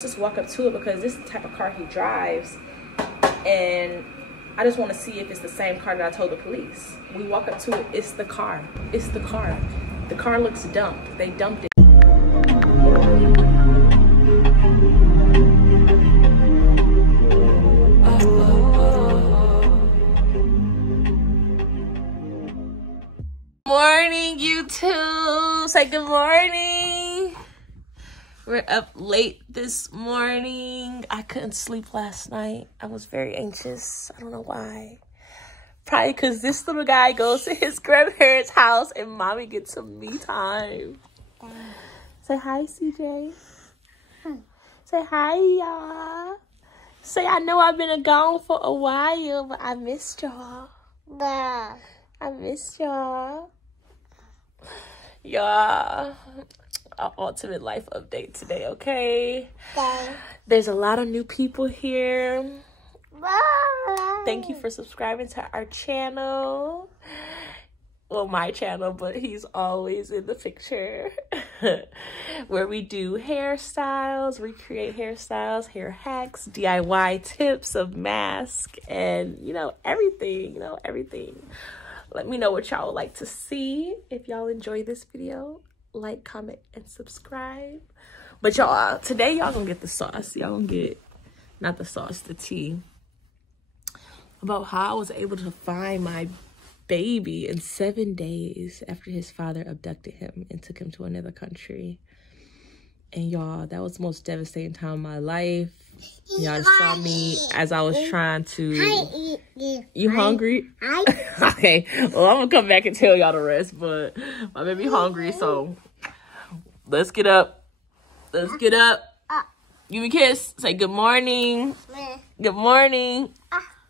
Just walk up to it because this is the type of car he drives, and I just want to see if it's the same car that I told the police. We walk up to it, it's the car. It's the car. The car looks dumped. They dumped it. Morning, YouTube. Say good morning. We're up late this morning. I couldn't sleep last night. I was very anxious. I don't know why. Probably because this little guy goes to his grandparents' house and mommy gets some me time. Say hi, CJ. Say hi, y'all. Say, I know I've been gone for a while, but I missed y'all. I missed y'all. Y'all. Our ultimate life update today, okay? There's a lot of new people here. Thank you for subscribing to our channel. Well, my channel, but he's always in the picture. Where we do hairstyles, recreate hairstyles, hair hacks, DIY tips of mask, and everything, everything. Let me know what y'all would like to see. If y'all enjoy this video, like, comment, and subscribe. But y'all, today y'all gonna get the sauce. Y'all gonna get, not the sauce, the tea. About how I was able to find my baby in 7 days after his father abducted him and took him to another country. And y'all, that was the most devastating time of my life. Y'all saw me as I was trying to... You hungry? Okay, well, I'm gonna come back and tell y'all the rest, but my baby hungry, so let's get up. Let's get up. Give me a kiss. Say good morning. Good morning.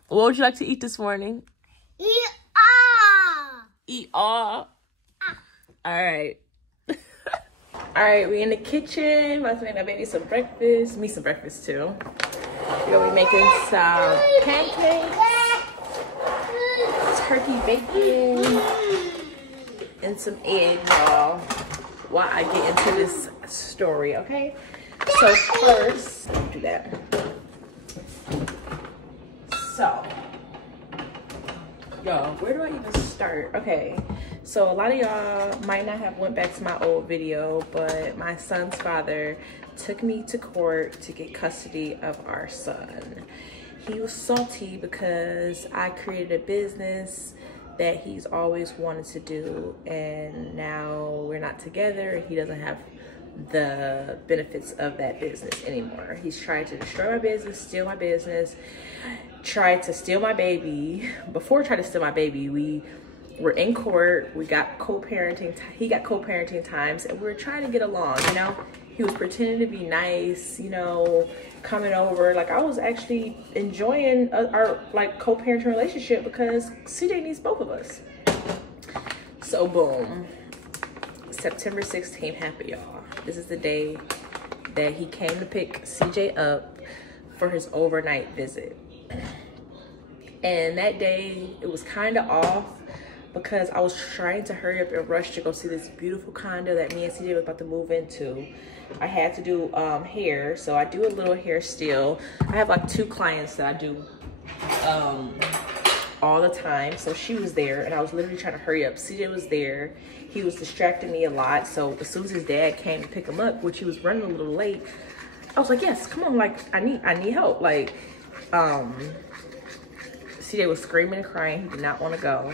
What would you like to eat this morning? Eat all. Eat all. All right. All right, we in the kitchen. About to make my baby some breakfast. Me some breakfast too. We're gonna be making some pancakes, turkey bacon, and some eggs, y'all, while I get into this story, okay? So first, don't do that. So, y'all, where do I even start? Okay. So a lot of y'all might not have went back to my old video, but my son's father took me to court to get custody of our son. He was salty because I created a business that he's always wanted to do, and now we're not together and he doesn't have the benefits of that business anymore. He's tried to destroy my business, steal my business, tried to steal my baby. Before he tried to steal my baby, we were in court. We got co-parenting. He got co-parenting times, and we were trying to get along. He was pretending to be nice. Coming over. Like, I was actually enjoying our co-parenting relationship because CJ needs both of us. So boom, September 16th happened, y'all. This is the day that he came to pick CJ up for his overnight visit. And that day, it was kind of off because I was trying to hurry up and rush to go see this beautiful condo that me and CJ was about to move into. I had to do hair, so I do a little hair still. I have like 2 clients that I do all the time. So she was there, and I was literally trying to hurry up. CJ was there. He was distracting me a lot. So as soon as his dad came to pick him up, which he was running a little late, I was like, yes, come on, like I need help. Like CJ was screaming and crying. He did not want to go.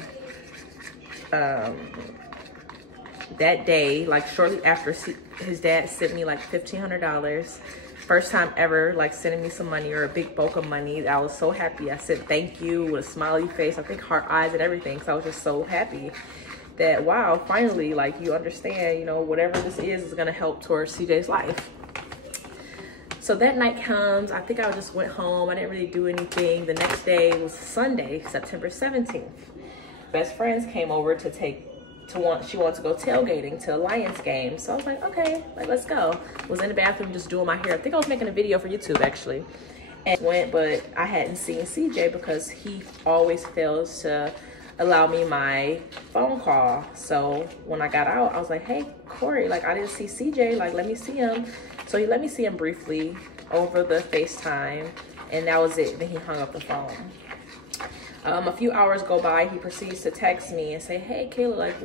That day, like shortly after, his dad sent me like $1,500. First time ever, like sending me some money, or a big bulk of money. I was so happy. I said thank you with a smiley face. I think heart eyes and everything. So I was just so happy that, wow, finally, like, you understand, whatever this is gonna help towards CJ's life. So that night comes. I think I just went home. I didn't really do anything. The next day was Sunday, September 17th. Best friends came over she wanted to go tailgating to a Lions game. So I was like, okay, let's go. Was in the bathroom just doing my hair. I think I was making a video for YouTube actually. And went, but I hadn't seen CJ because he always fails to allow me my phone call. So when I got out, I was like, hey, Corey, like, I didn't see CJ, like, let me see him. So he let me see him briefly. over the FaceTime, and that was it. Then he hung up the phone. A few hours go by, he proceeds to text me and say, hey, Kayla, like,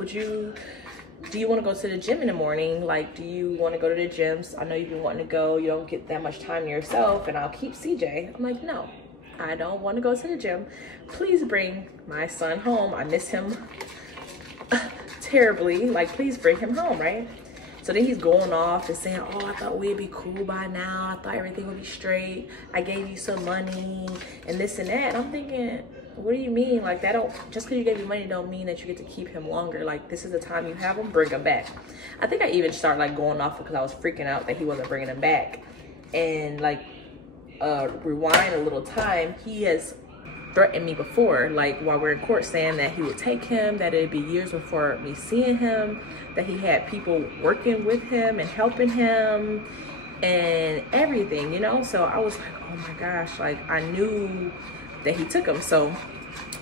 do you want to go to the gym in the morning? Like, do you want to go to the gyms? I know you've been wanting to go. You don't get that much time to yourself, and I'll keep CJ. I'm like, no, I don't want to go to the gym. Please bring my son home. I miss him terribly. Like, please bring him home, right? So then he's going off and saying, oh, I thought we'd be cool by now. I thought everything would be straight. I gave you some money and this and that. And I'm thinking, what do you mean? Like, that don't, just because you gave me money don't mean that you get to keep him longer. Like, this is the time you have him, bring him back. I think I even started like going off because I was freaking out that he wasn't bringing him back. And like, rewind a little time, he has threatened me before, like while we're in court, saying that he would take him, that it'd be years before me seeing him, that he had people working with him and helping him and everything, you know? So I was like, oh my gosh, like I knew that he took him. So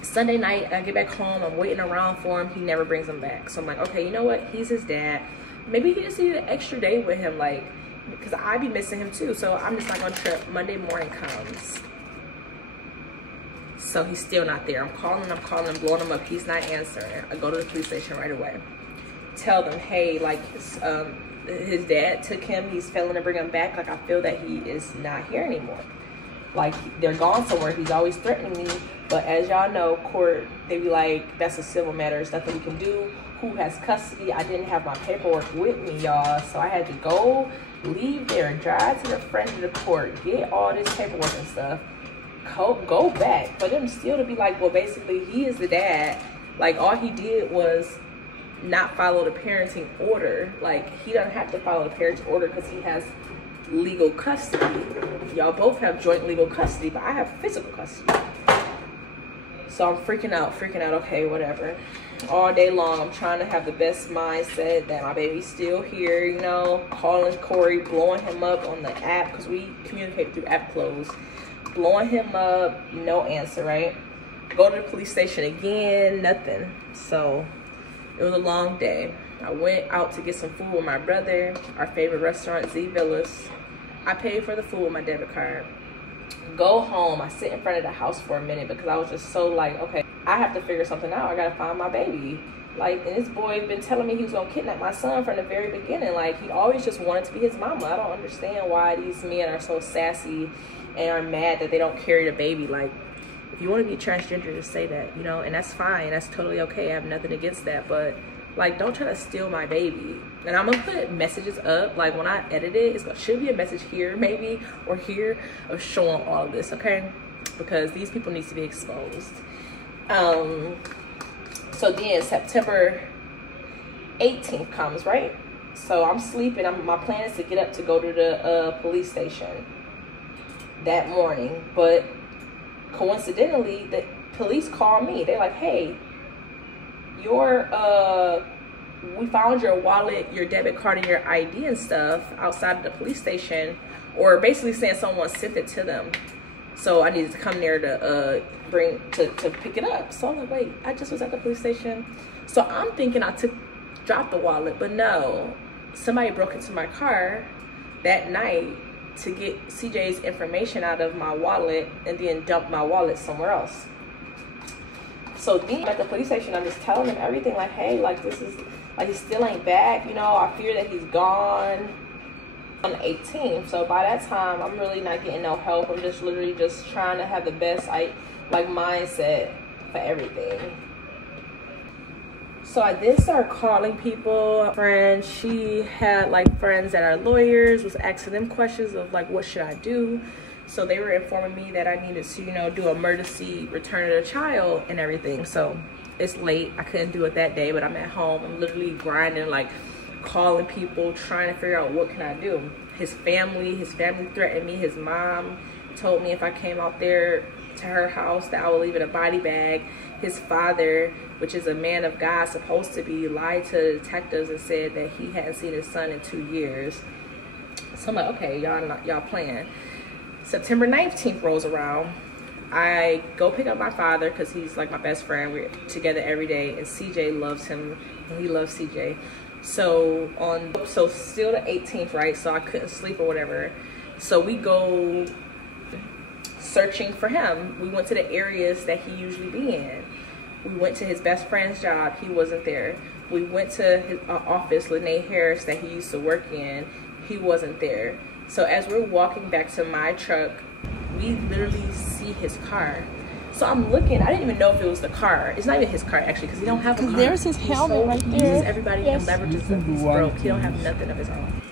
Sunday night, I get back home, I'm waiting around for him, he never brings him back. So I'm like, okay, you know what, he's his dad, maybe he just needed an extra day with him, like, because I be missing him too. So I'm just not gonna trip. Monday morning comes, so he's still not there. I'm calling him, blowing him up. He's not answering. I go to the police station right away. Tell them, hey, like his dad took him. He's failing to bring him back. Like, I feel that he is not here anymore. Like, they're gone somewhere. He's always threatening me. But as y'all know, court, they be like, that's a civil matter. There's nothing we can do. Who has custody? I didn't have my paperwork with me, y'all. So I had to go, leave there, drive to the front of the court, get all this paperwork and stuff. Go back for them still to be like, well, basically he is the dad. Like, all he did was not follow the parenting order. Like, he doesn't have to follow the parenting order because he has legal custody. Y'all both have joint legal custody, but I have physical custody. So I'm freaking out. Okay, whatever. All day long, I'm trying to have the best mindset that my baby's still here, you know, calling Corey, blowing him up on the app because we communicate through app close. Blowing him up, no answer, right? Go to the police station again, nothing. So it was a long day. I went out to get some food with my brother, our favorite restaurant, Z Villas. I paid for the food with my debit card. Go home, I sit in front of the house for a minute because I was just so like, okay, I have to figure something out. I gotta find my baby. Like, and this boy been telling me he was gonna kidnap my son from the very beginning. Like, he always just wanted to be his mama. I don't understand why these men are so sassy and are mad that they don't carry the baby. Like, if you want to be transgender, just say that, you know, and that's fine. That's totally okay. I have nothing against that. But, like, don't try to steal my baby. And I'm going to put messages up. Like, when I edit it, it should be a message here, maybe, or here, of showing all of this, okay? Because these people need to be exposed. So then September 18th comes, right? So I'm sleeping. My plan is to get up to go to the police station that morning, but coincidentally the police called me. They're like, hey, we found your wallet, your debit card, and your ID and stuff outside of the police station, or basically saying someone sent it to them, so I needed to come there to pick it up. So I'm like, wait, I just was at the police station. So I'm thinking I dropped the wallet, but no, somebody broke into my car that night to get CJ's information out of my wallet and then dump my wallet somewhere else. So then at the police station, I'm just telling them everything, like, hey, like, this is, like, he still ain't back, you know, I fear that he's gone on the 18th. So by that time, I'm really not getting no help. I'm just literally just trying to have the best, mindset for everything. So I did start calling people. Friends, she had like friends that are lawyers, was asking them questions of like, what should I do? So they were informing me that I needed to, you know, do emergency return of the child and everything. So it's late, I couldn't do it that day, but I'm at home. I'm literally grinding, like calling people, trying to figure out what can I do. His family threatened me. His mom told me if I came out there to her house that I would leave in a body bag. His father, which is a man of God, supposed to be, lied to the detectives and said that he hadn't seen his son in 2 years. So I'm like, okay, y'all playing. September 19th rolls around. I go pick up my father because he's like my best friend. We're together every day, and CJ loves him, and he loves CJ. So still the 18th, right? So I couldn't sleep or whatever. So we go searching for him. We went to the areas that he usually be in. We went to his best friend's job. He wasn't there. We went to his office, Lene Harris, that he used to work in. He wasn't there. So as we're walking back to my truck, we literally see his car. So I'm looking. I didn't even know if it was the car. It's not even his car, actually, because he don't have a car. There's his helmet right there. He uses everybody and leverages him. He's broke. He don't have nothing of his own.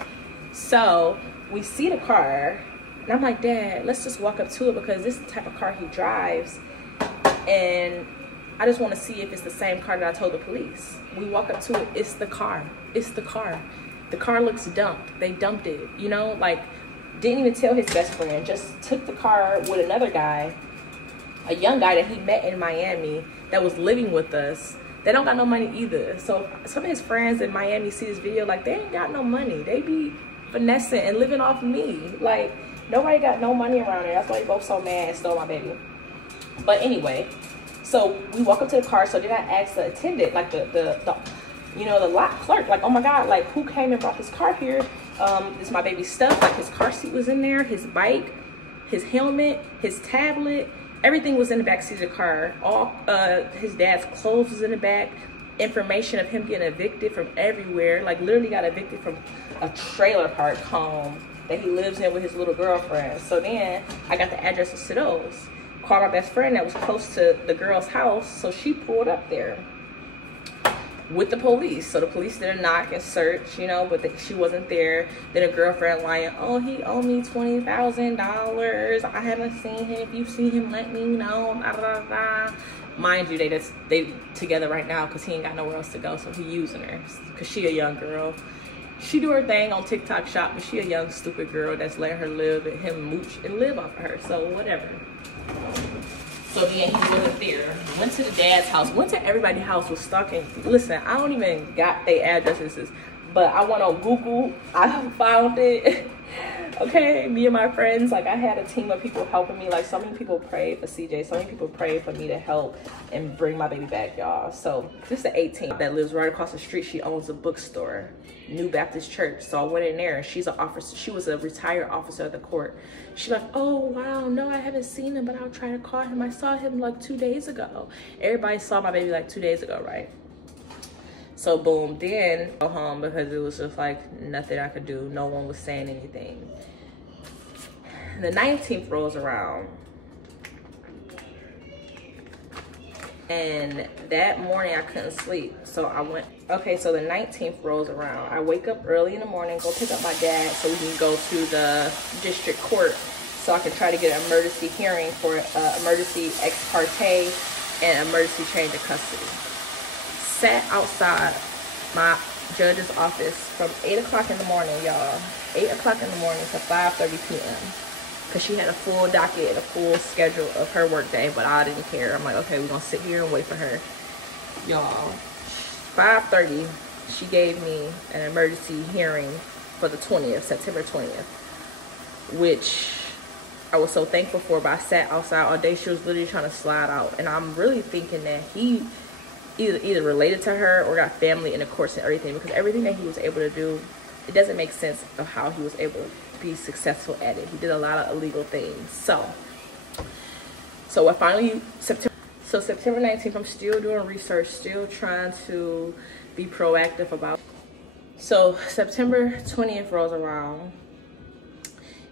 So we see the car, and I'm like, Dad, let's just walk up to it, because this is the type of car he drives. And I just want to see if it's the same car that I told the police. We walk up to it. It's the car. It's the car. The car looks dumped. They dumped it, you know, like, didn't even tell his best friend. Just took the car with another guy, a young guy that he met in Miami that was living with us. They don't got no money either. So some of his friends in Miami see this video, like, they ain't got no money. They be finessing and living off me. Like, nobody got no money around here. That's why they both so mad and stole my baby. But anyway, so we walk up to the car. So then I asked the attendant, like the you know, the lot clerk, like, oh my God, like, who came and brought this car here? It's my baby's stuff. Like, his car seat was in there, his bike, his helmet, his tablet, everything was in the back seat of the car. All his dad's clothes was in the back. Information of him getting evicted from everywhere. Like, literally got evicted from a trailer park home that he lives in with his little girlfriend. So then I got the addresses to those. Called my best friend that was close to the girl's house, so she pulled up there with the police. So the police did a knock and search, you know, but she wasn't there. Then a girlfriend lying, oh, he owed me $20,000. I haven't seen him. If you see him, let me know. Blah, blah, blah. Mind you, they together right now because he ain't got nowhere else to go, so he using her because she a young girl. She do her thing on TikTok shop, but she a young stupid girl that's letting her live and him mooch and live off of her. So whatever. So then he wasn't there. Went to the dad's house. Went to everybody's house. Was stalking. Listen, I don't even got their addresses, but I went on Google. I found it. Okay, me and my friends, like, I had a team of people helping me. Like, so many people prayed for CJ. So many people prayed for me to help and bring my baby back, y'all. So this is the 18th that lives right across the street. She owns a bookstore, New Baptist Church. So I went in there, and she's an officer. She was a retired officer of the court. She's like, oh, wow, no, I haven't seen him, but I'll try to call him. I saw him like 2 days ago. Everybody saw my baby like 2 days ago, right? So boom, then go home because it was just like nothing I could do. No one was saying anything. The 19th rolls around. And that morning I couldn't sleep. So I went, okay, so the 19th rolls around. I wake up early in the morning, go pick up my dad so we can go to the district court so I can try to get an emergency hearing for emergency ex parte and emergency change of custody. Sat outside my judge's office from 8 o'clock in the morning, y'all. 8 o'clock in the morning to 5:30 p.m. Because she had a full docket and a full schedule of her work day, but I didn't care. I'm like, okay, we're going to sit here and wait for her. Y'all, 5:30, she gave me an emergency hearing for the 20th, September 20th, which I was so thankful for, but I sat outside all day. She was literally trying to slide out, and I'm really thinking that he either related to her or got family in the courts and everything, because everything that he was able to do, it doesn't make sense of how he was able to be successful at it. He did a lot of illegal things. So I finally, September 19th, I'm still doing research, still trying to be proactive about. So September 20th rolls around,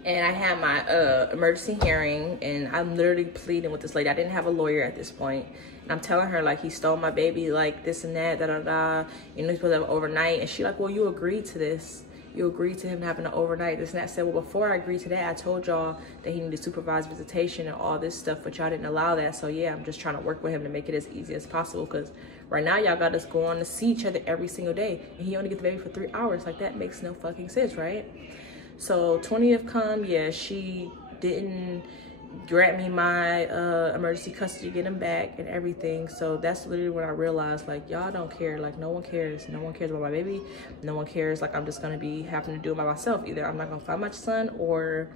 and I had my emergency hearing, and I'm literally pleading with this lady. I didn't have a lawyer at this point. And I'm telling her, like, he stole my baby, like, this and that, da-da-da. You know, he's supposed to have overnight. And she like, well, you agreed to this. You agreed to him having an overnight, this and that. I said, well, before I agreed to that, I told y'all that he needed supervised visitation and all this stuff, but y'all didn't allow that. So, yeah, I'm just trying to work with him to make it as easy as possible, because right now y'all got us going to see each other every single day. And he only gets the baby for 3 hours. Like, that makes no fucking sense, right? So 20th come, yeah, she didn't grant me my emergency custody, get him back and everything. So that's literally when I realized, like, y'all don't care. Like, no one cares. No one cares about my baby. No one cares. Like, I'm just gonna be having to do it by myself. Either I'm not gonna find my son, or,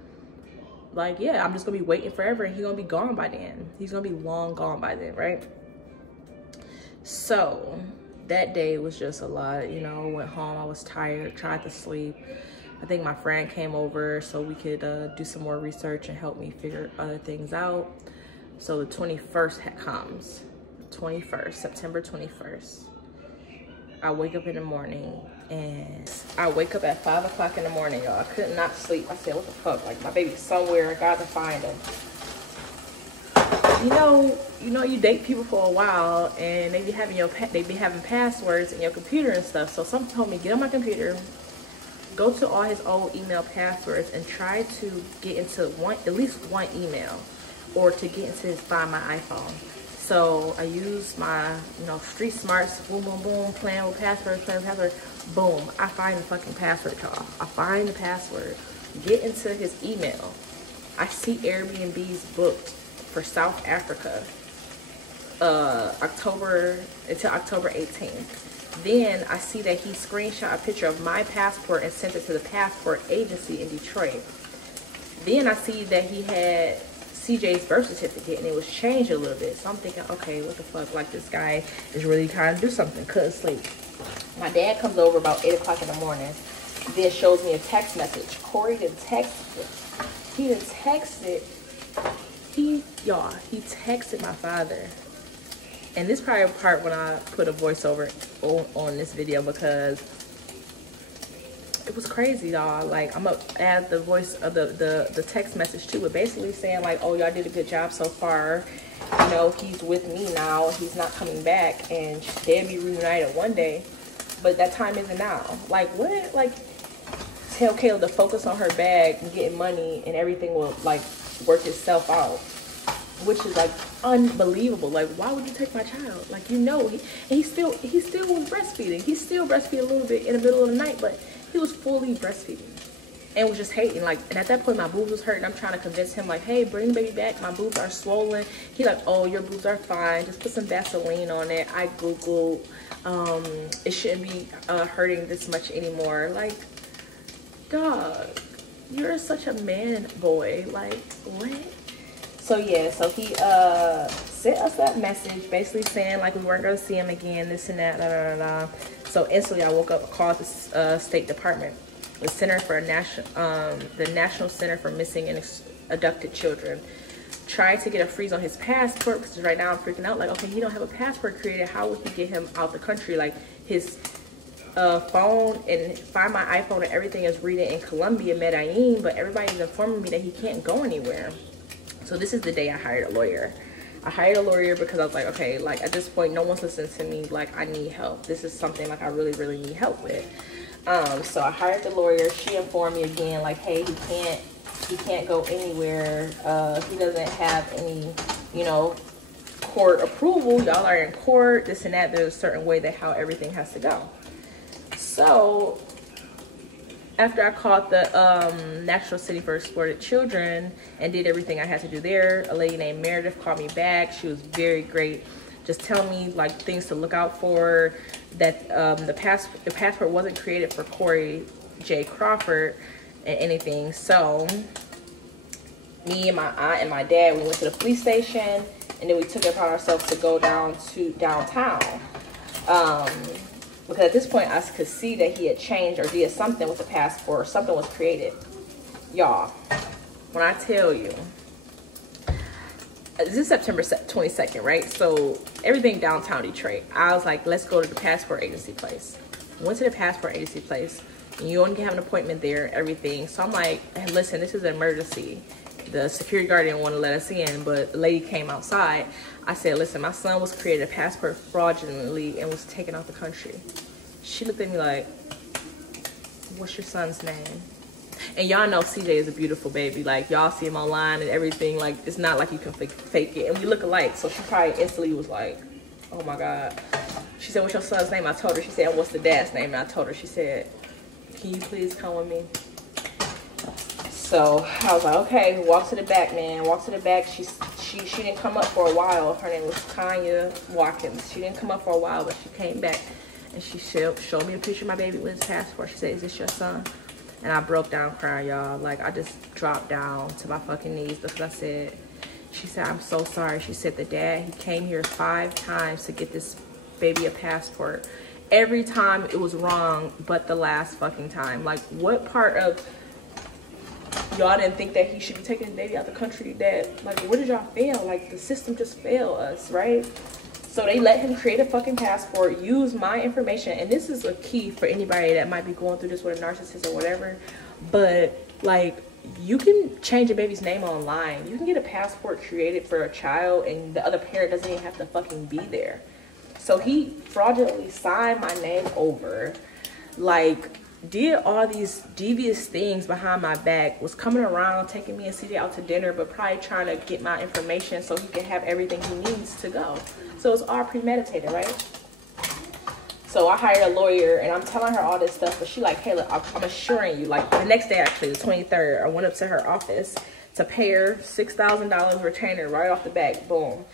like, yeah, I'm just gonna be waiting forever, and he's gonna be gone by then. He's gonna be long gone by then, right? So that day was just a lot. You know, went home, I was tired, tried to sleep. I think my friend came over so we could do some more research and help me figure other things out. So the 21st comes, 21st, September 21st. I wake up in the morning and I wake up at 5 o'clock in the morning, y'all. I could not sleep. I said, what the fuck? Like, my baby's somewhere. I got to find him. You know, you date people for a while and they be having passwords in your computer and stuff. So someone told me, get on my computer, go to all his old email passwords and try to get into at least one email, or to get into Find My iPhone. So I use my, street smarts, boom, boom, boom, playing with passwords, boom. I find the fucking password, y'all. I find the password, get into his email. I see Airbnb's booked for South Africa, until October 18th. Then I see that he screenshot a picture of my passport and sent it to the passport agency in Detroit. Then I see that he had CJ's birth certificate and it was changed a little bit. So I'm thinking, okay, what the fuck? Like, this guy is really trying to do something. Couldn't sleep. My dad comes over about 8 o'clock in the morning. Then shows me a text message. Corey didn't text it. He didn't text it. He texted my father. And this is probably a part when I put a voiceover on this video, because it was crazy, y'all. Like, I'm gonna add the voice of the text message too, but basically saying like, oh, y'all did a good job so far. He's with me now. He's not coming back, and they'll be reunited one day, but that time isn't now. Like, what? Like, tell Kayla to focus on her bag and getting money, and everything will like work itself out. Which is like unbelievable. Like, why would you take my child? Like, he still was breastfeeding. He still breastfeed a little bit in the middle of the night, but he was fully breastfeeding and was just hating. Like, and at that point my boobs was hurting. I'm trying to convince him like, hey, bring the baby back. My boobs are swollen. He like, oh, your boobs are fine. Just put some Vaseline on it. I Googled, it shouldn't be hurting this much anymore. Like, dog, you're such a man boy. Like, what? So yeah, so he sent us that message basically saying like we weren't going to see him again, this and that, So instantly I woke up, called the State Department, the National Center for Missing and Abducted Children. Tried to get a freeze on his passport, because right now I'm freaking out. Like, okay, he don't have a passport created. How would he get him out the country? Like, his phone and Find My iPhone and everything is reading in Colombia, Medellin, but everybody's informing me that he can't go anywhere. So this is the day I hired a lawyer. I hired a lawyer because I was like, okay, like at this point, no one's listening to me. Like, I need help. This is something like I really, really need help with. So I hired the lawyer. She informed me again, like, hey, he can't go anywhere. He doesn't have any, court approval. Y'all are in court, this and that. There's a certain way that how everything has to go. So after I called the National City for Exploited Children and did everything I had to do there, a lady named Meredith called me back. She was very great, just telling me like things to look out for, that the passport wasn't created for Corey J. Crawford and anything. So me and my aunt and my dad, we went to the police station, and then we took it upon ourselves to go down to downtown. Because at this point, I could see that he had changed or did something with the passport, or something was created. Y'all, when I tell you, this is September 22nd, right? So everything downtown Detroit, I was like, let's go to the passport agency place. Went to the passport agency place, and you only can have an appointment there and everything. So I'm like, hey, listen, this is an emergency. The security guard didn't want to let us in, but the lady came outside. I said, listen, my son was created a passport fraudulently and was taken out the country. She looked at me like, what's your son's name? And y'all know CJ is a beautiful baby. Like, y'all see him online and everything. Like, it's not like you can fake it. And we look alike. So she probably instantly was like, oh my God. She said, what's your son's name? I told her. She said, what's the dad's name? And I told her. She said, can you please come with me? So I was like, okay, walk to the back, man. Walk to the back. She didn't come up for a while. Her name was Tanya Watkins. She didn't come up for a while, but she came back and she showed me a picture of my baby with his passport. She said, is this your son? And I broke down crying, y'all. Like, I just dropped down to my fucking knees because I said, she said, I'm so sorry. She said the dad, he came here 5 times to get this baby a passport. every time it was wrong, but the last fucking time. Like, what part of y'all didn't think that he should be taking the baby out the country? That, like, where did y'all fail? Like, the system just failed us, right? So they let him create a fucking passport, use my information. And this is a key for anybody that might be going through this with a narcissist or whatever. But, like, you can change a baby's name online. You can get a passport created for a child and the other parent doesn't even have to fucking be there. So he fraudulently signed my name over, like, did all these devious things behind my back, was coming around, taking me and CJ out to dinner, but probably trying to get my information so he can have everything he needs to go. So it's all premeditated, right? So I hired a lawyer and I'm telling her all this stuff, but she like, hey, look, I'm assuring you, like the next day, actually, the 23rd, I went up to her office to pay her $6,000 retainer right off the bat, boom.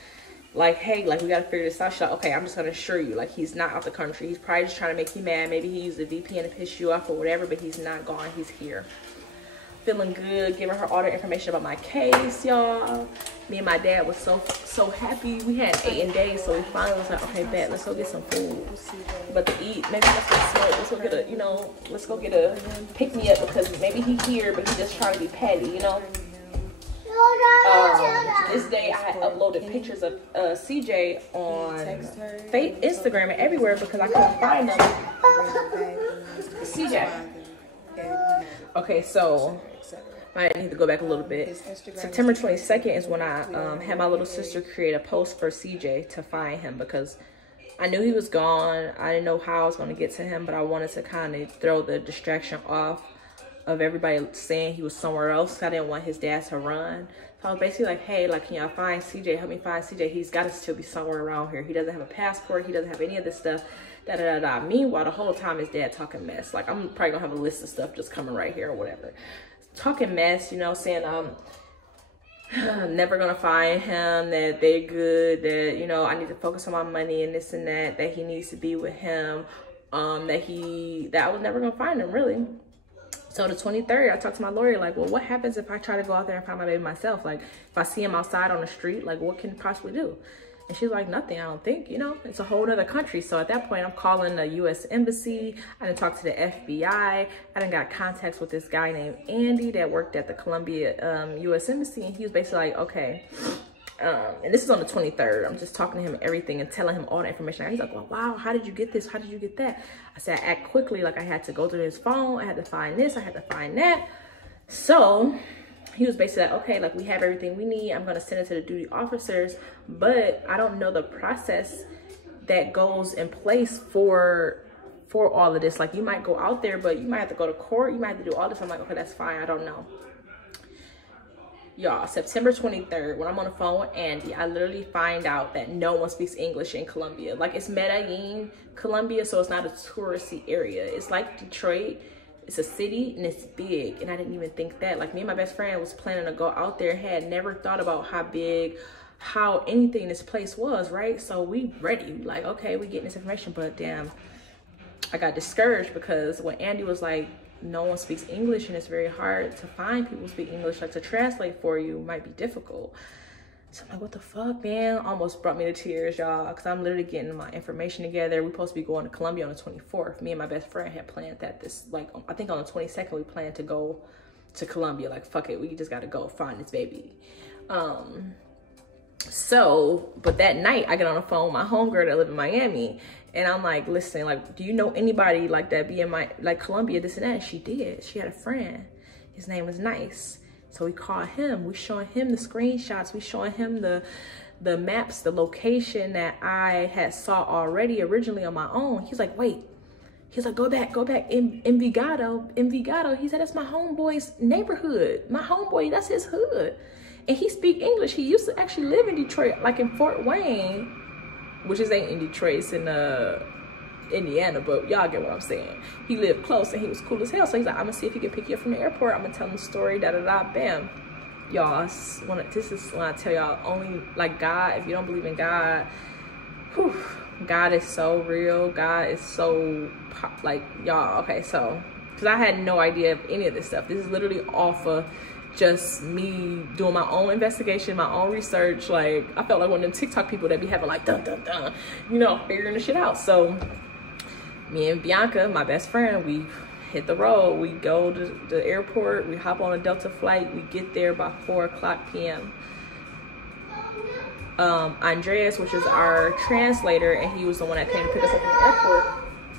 Like, hey, like, we got to figure this out. She's like, okay, I'm just going to assure you, like, he's not out the country. He's probably just trying to make you mad. Maybe he used a VPN to piss you off or whatever, but he's not gone. He's here. Feeling good, giving her all the information about my case, y'all. Me and my dad was so happy. We had 8 days, so we finally was like, okay, bet, let's go get some food. But to eat, maybe let's go smoke. Let's go get a, you know, let's go get a pick-me-up because maybe he here, but he's just trying to be petty, you know? This day I had uploaded pictures of CJ on Instagram and everywhere because I couldn't find them. CJ. Okay, so I need to go back a little bit. September 22nd is when I had my little sister create a post for CJ to find him because I knew he was gone. I didn't know how I was going to get to him, but I wanted to kind of throw the distraction off of everybody saying he was somewhere else. I didn't want his dad to run. So I was basically like, hey, like, can y'all find CJ? Help me find CJ. He's got to still be somewhere around here. He doesn't have a passport. He doesn't have any of this stuff. Da-da-da-da. Meanwhile, the whole time his dad talking mess. Like, I'm probably going to have a list of stuff just coming right here or whatever. Talking mess, you know, saying I'm never going to find him, that they're good, that, you know, I need to focus on my money and this and that he needs to be with him, that I was never going to find him, really. So the 23rd, I talked to my lawyer, like, well, what happens if I try to go out there and find my baby myself? Like, if I see him outside on the street, like, what can I possibly do? And she's like, nothing, I don't think, you know, it's a whole other country. So at that point, I'm calling the U.S. Embassy. I done talked to the FBI. I done got contacts with this guy named Andy that worked at the Colombia U.S. Embassy. And he was basically like, okay. And this is on the 23rd. I'm just talking to him everything and telling him all the information. He's like, well, wow, how did you get this? How did you get that? I said, I act quickly. Like, I had to go through his phone. I had to find this. I had to find that. So he was basically like, okay, like, we have everything we need. I'm going to send it to the duty officers. But I don't know the process that goes in place for all of this. Like, you might go out there, but you might have to go to court. You might have to do all this. I'm like, okay, that's fine. I don't know. Y'all, September 23rd, when I'm on the phone with Andy, I literally find out that no one speaks English in Colombia. Like, it's Medellin, Colombia, so it's not a touristy area. It's like Detroit. It's a city, and it's big, and I didn't even think that. Like, me and my best friend was planning to go out there, had never thought about how big, how anything this place was, right? So we ready. Like, okay, we getting this information, but damn, I got discouraged because when Andy was like, no one speaks English and it's very hard to find people who speak English, like to translate for you might be difficult. So I'm like, what the fuck, man? Almost brought me to tears, y'all, because I'm literally getting my information together. We're supposed to be going to Colombia on the 24th. Me and my best friend had planned that I think on the 22nd, we planned to go to Colombia. Like, fuck it, we just got to go find this baby. So, but that night I get on the phone with my homegirl that live in Miami, and I'm like, listen, like, do you know anybody like that be in Colombia, this and that? And she did. She had a friend. His name was Nice. So we called him. We showing him the screenshots. We showing him the maps, the location that I had saw originally on my own. He's like, wait. He's like, go back, Envigado. He said, that's my homeboy's neighborhood. My homeboy, that's his hood. And he speak English. He used to actually live in Detroit, like in Fort Wayne, which ain't in Detroit, it's in Indiana, but y'all get what I'm saying. He lived close and he was cool as hell. So he's like, I'm gonna see if he can pick you up from the airport. I'm gonna tell him the story, da-da-da, bam. Y'all, this is when I tell y'all, only like God, if you don't believe in God, whew, God is so real. God is so, like, y'all, okay, so, because I had no idea of any of this stuff. This is literally off of just me doing my own investigation, my own research. Like, I felt like one of them TikTok people that be having like, dun, dun, dun, you know, figuring the shit out. So Me and Bianca, my best friend, we hit the road. We go to the airport. We hop on a Delta flight. We get there by 4:00 p.m. Andreas, which is our translator, and he was the one that came to pick us up from the airport.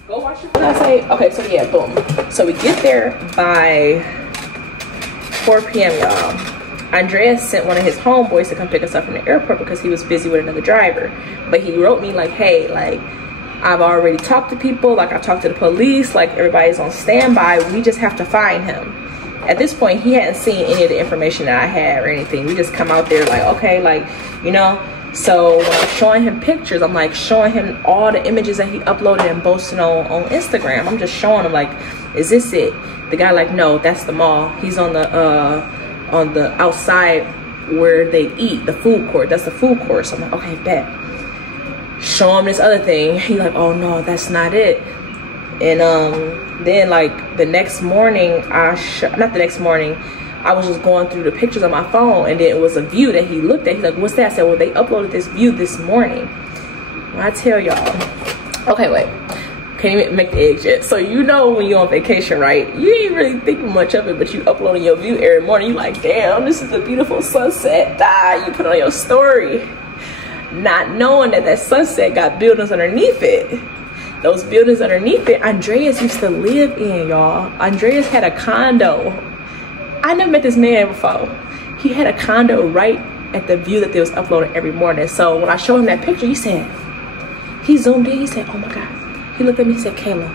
Go watch it. What did I say? Okay, so yeah, boom. So we get there by 4 p.m. y'all. Andreas sent one of his homeboys to come pick us up from the airport because he was busy with another driver. But he wrote me like, hey, like, I've already talked to people, like I talked to the police, like everybody's on standby. We just have to find him. At this point, he hadn't seen any of the information that I had or anything. We just come out there like, okay, like, you know. So when I'm showing him pictures, I'm like showing him all the images that he uploaded and posted on Instagram. I'm just showing him like, is this it? The guy like, no, that's the mall. He's on the outside where they eat, the food court. That's the food court. So I'm like, okay, bet. Show him this other thing. He like, oh no, that's not it. And then like the next morning, not the next morning, I was just going through the pictures on my phone, and then it was a view that he looked at. He's like, what's that? I said, well, they uploaded this view this morning. When I tell y'all, okay, wait, can't even make the eggs yet. So you know when you're on vacation, right? You ain't really thinking much of it, but you uploading your view every morning. You like, damn, this is a beautiful sunset. You put it on your story, not knowing that that sunset got buildings underneath it. Those buildings underneath it, Andreas used to live in, y'all. Andreas had a condo. I never met this man before. He had a condo right at the view that they was uploading every morning. So when I showed him that picture, he zoomed in, he said, oh my God. He looked at me, he said, Kayla.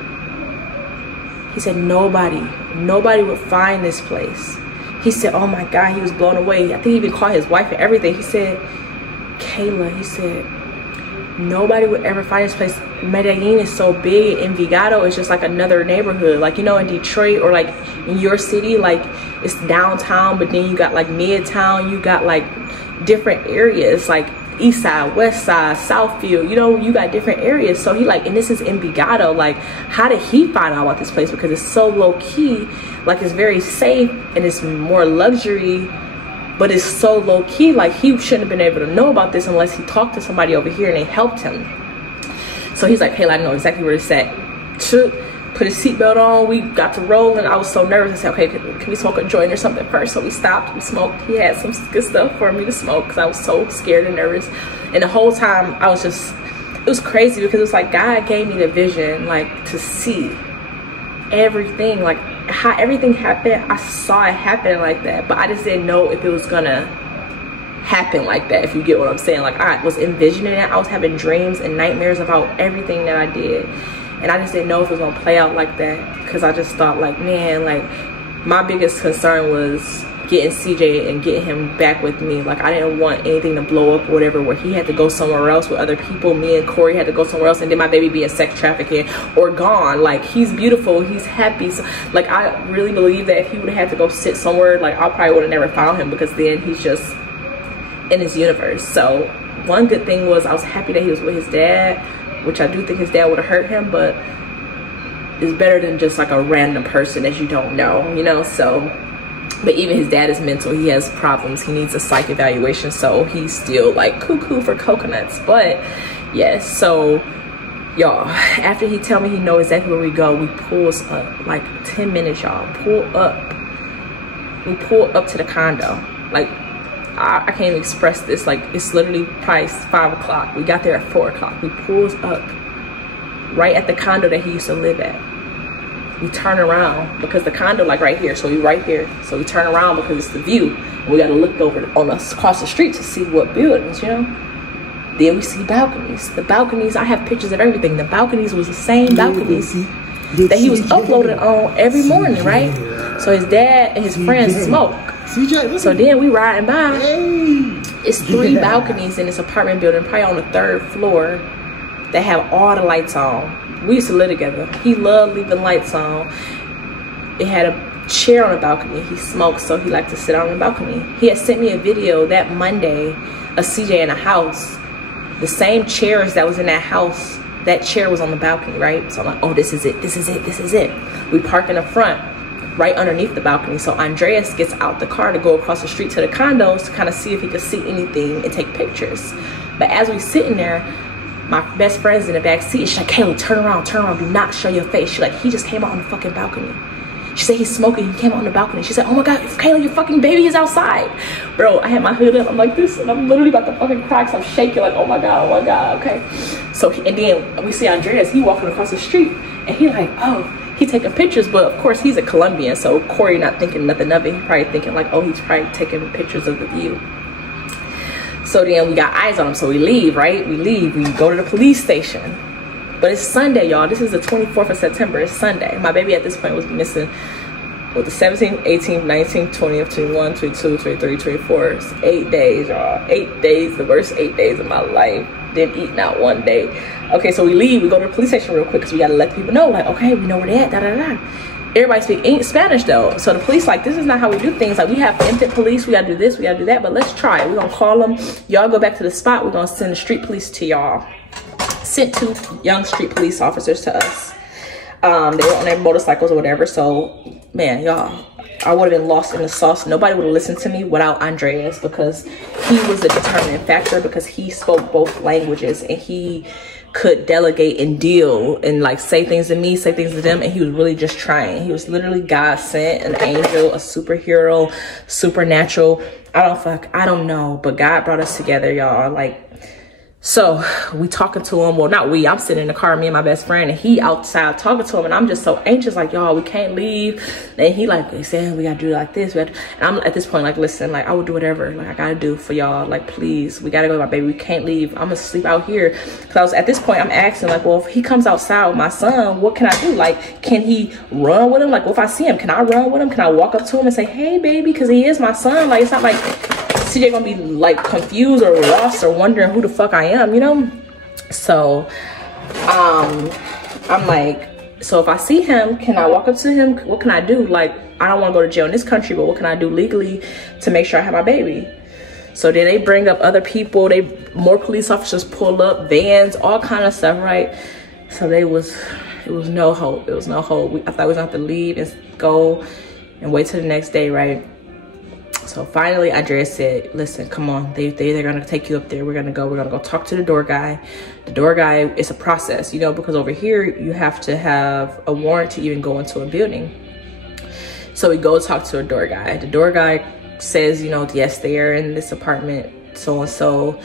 He said, nobody would find this place. He said, oh my God, he was blown away. I think he even called his wife and everything. He said, Kayla, he said, nobody would ever find this place. Medellin is so big. Envigado is just like another neighborhood. Like, you know, in Detroit or like in your city, like it's downtown, but then you got like midtown, you got like different areas like east side, west side, Southfield, you know, you got different areas. So he like, and this is Envigado. Like, how did he find out about this place? Because it's so low key, like it's very safe and it's more luxury, but it's so low key. Like he shouldn't have been able to know about this unless he talked to somebody over here and they helped him. So he's like, hey, I know exactly where it's at. Put his seatbelt on. We got to roll, and I was so nervous. I said, okay, can we smoke a joint or something first? So we stopped, we smoked. He had some good stuff for me to smoke because I was so scared and nervous. And the whole time I was just, it was crazy because it was like God gave me the vision, like to see everything, like how everything happened. I saw it happen like that, but I just didn't know if it was gonna happen like that, if you get what I'm saying. Like I was envisioning it. I was having dreams and nightmares about everything that I did. And I just didn't know if it was gonna play out like that, because I just thought like, man, like my biggest concern was getting CJ and getting him back with me. Like I didn't want anything to blow up or whatever, where he had to go somewhere else with other people. Me and Corey had to go somewhere else, and then my baby be in sex trafficking or gone. Like he's beautiful, he's happy. So like I really believe that if he would have had to go sit somewhere, like I probably would have never found him, because then he's just in his universe. So one good thing was I was happy that he was with his dad, which I do think his dad would have hurt him, but it's better than just like a random person that you don't know, you know. So, but even his dad is mental. He has problems. He needs a psych evaluation, so he's still like cuckoo for coconuts. But yes, so y'all, after he tell me he know exactly where we go, we pulls up like 10 minutes, y'all. We pull up to the condo. Like I can't even express this. Like it's literally probably 5 o'clock. We got there at 4 o'clock. We pulls up right at the condo that he used to live at. We turn around because the condo like right here, so we right here. So we turn around because it's the view. And we got to look over on us across the street to see what buildings, you know. Then we see balconies. The balconies, I have pictures of everything. The balconies was the same balconies that he was uploading on every morning, right? So his dad and his friends smoke. So then we riding by. It's 3 balconies in this apartment building, probably on the 3rd floor, that have all the lights on. We used to live together. He loved leaving lights on. It had a chair on the balcony. He smoked, so he liked to sit on the balcony. He had sent me a video that Monday of CJ in a house. The same chairs that was in that house, that chair was on the balcony, right? So I'm like, oh, this is it, this is it, this is it. We park in the front, right underneath the balcony. So Andreas gets out the car to go across the street to the condos to kind of see if he could see anything and take pictures. But as we sitting there, My best friend's in the back seat. She's like, Kayla, turn around, do not show your face. She's like, he just came out on the fucking balcony. She said he's smoking, he came out on the balcony. She said, oh my God, Kayla, your fucking baby is outside. Bro, I had my hood up, I'm like this, and I'm literally about to fucking cry, so I'm shaking like, oh my God, okay. So, and then we see Andreas, he walking across the street, and he like, oh, he taking pictures, but of course he's a Colombian, so Corey not thinking nothing of it. He probably thinking like, oh, he's probably taking pictures of the view. So then we got eyes on him, so we leave, right? We go to the police station. But it's Sunday, y'all. This is the 24th of September. It's Sunday. My baby at this point was missing with the 17th, 18th, 19th, 20th, 21, 22, 23, 24. It's 8 days, y'all. 8 days, the worst 8 days of my life. Didn't eat not one day. Okay, so we leave. We go to the police station real quick because we got to let people know, like, okay, we know where they're at, da-da-da. Everybody speak Spanish, though. So the police like, this is not how we do things. Like, we have infant police. We got to do this. We got to do that. But let's try it. We're going to call them. Y'all go back to the spot. We're going to send the street police to y'all. Sent 2 young street police officers to us. They were on their motorcycles or whatever. So, man, y'all, I would have been lost in the sauce. Nobody would have listened to me without Andreas, because he was the determining factor, because he spoke both languages and he could delegate and deal and like say things to me, say things to them, and he was really just trying. He was literally God sent, an angel, a superhero, supernatural. I don't know, but God brought us together, y'all. Like, so we talking to him. Well, not we, I'm sitting in the car, me and my best friend, and he outside talking to him, and I'm just so anxious, like, y'all, we can't leave. And he like, they saying we gotta do it like this. And I'm at this point like, listen, like, I will do whatever like I gotta do for y'all. Like, please, we gotta go, my baby, we can't leave. I'm gonna sleep out here. Cause I was at this point, I'm asking like, well, if he comes outside with my son, what can I do? Like, can he run with him? Like, well, if I see him, can I run with him? Can I walk up to him and say, hey baby, cause he is my son? Like, it's not like CJ gonna be like confused or lost or wondering who the fuck I am, you know? So I'm like, so if I see him, can I walk up to him? What can I do? Like, I don't want to go to jail in this country, but what can I do legally to make sure I have my baby? So then they bring up other people, more police officers pull up, vans, all kind of stuff, right? So it was no hope. It was no hope. I thought we was gonna have to leave and go and wait till the next day, right? So finally, Andreas said, listen, come on, they're gonna take you up there. We're gonna go talk to the door guy. The door guy, it's a process, you know, because over here, you have to have a warrant to even go into a building. So we go talk to a door guy. The door guy says, you know, yes, they are in this apartment, so-and-so.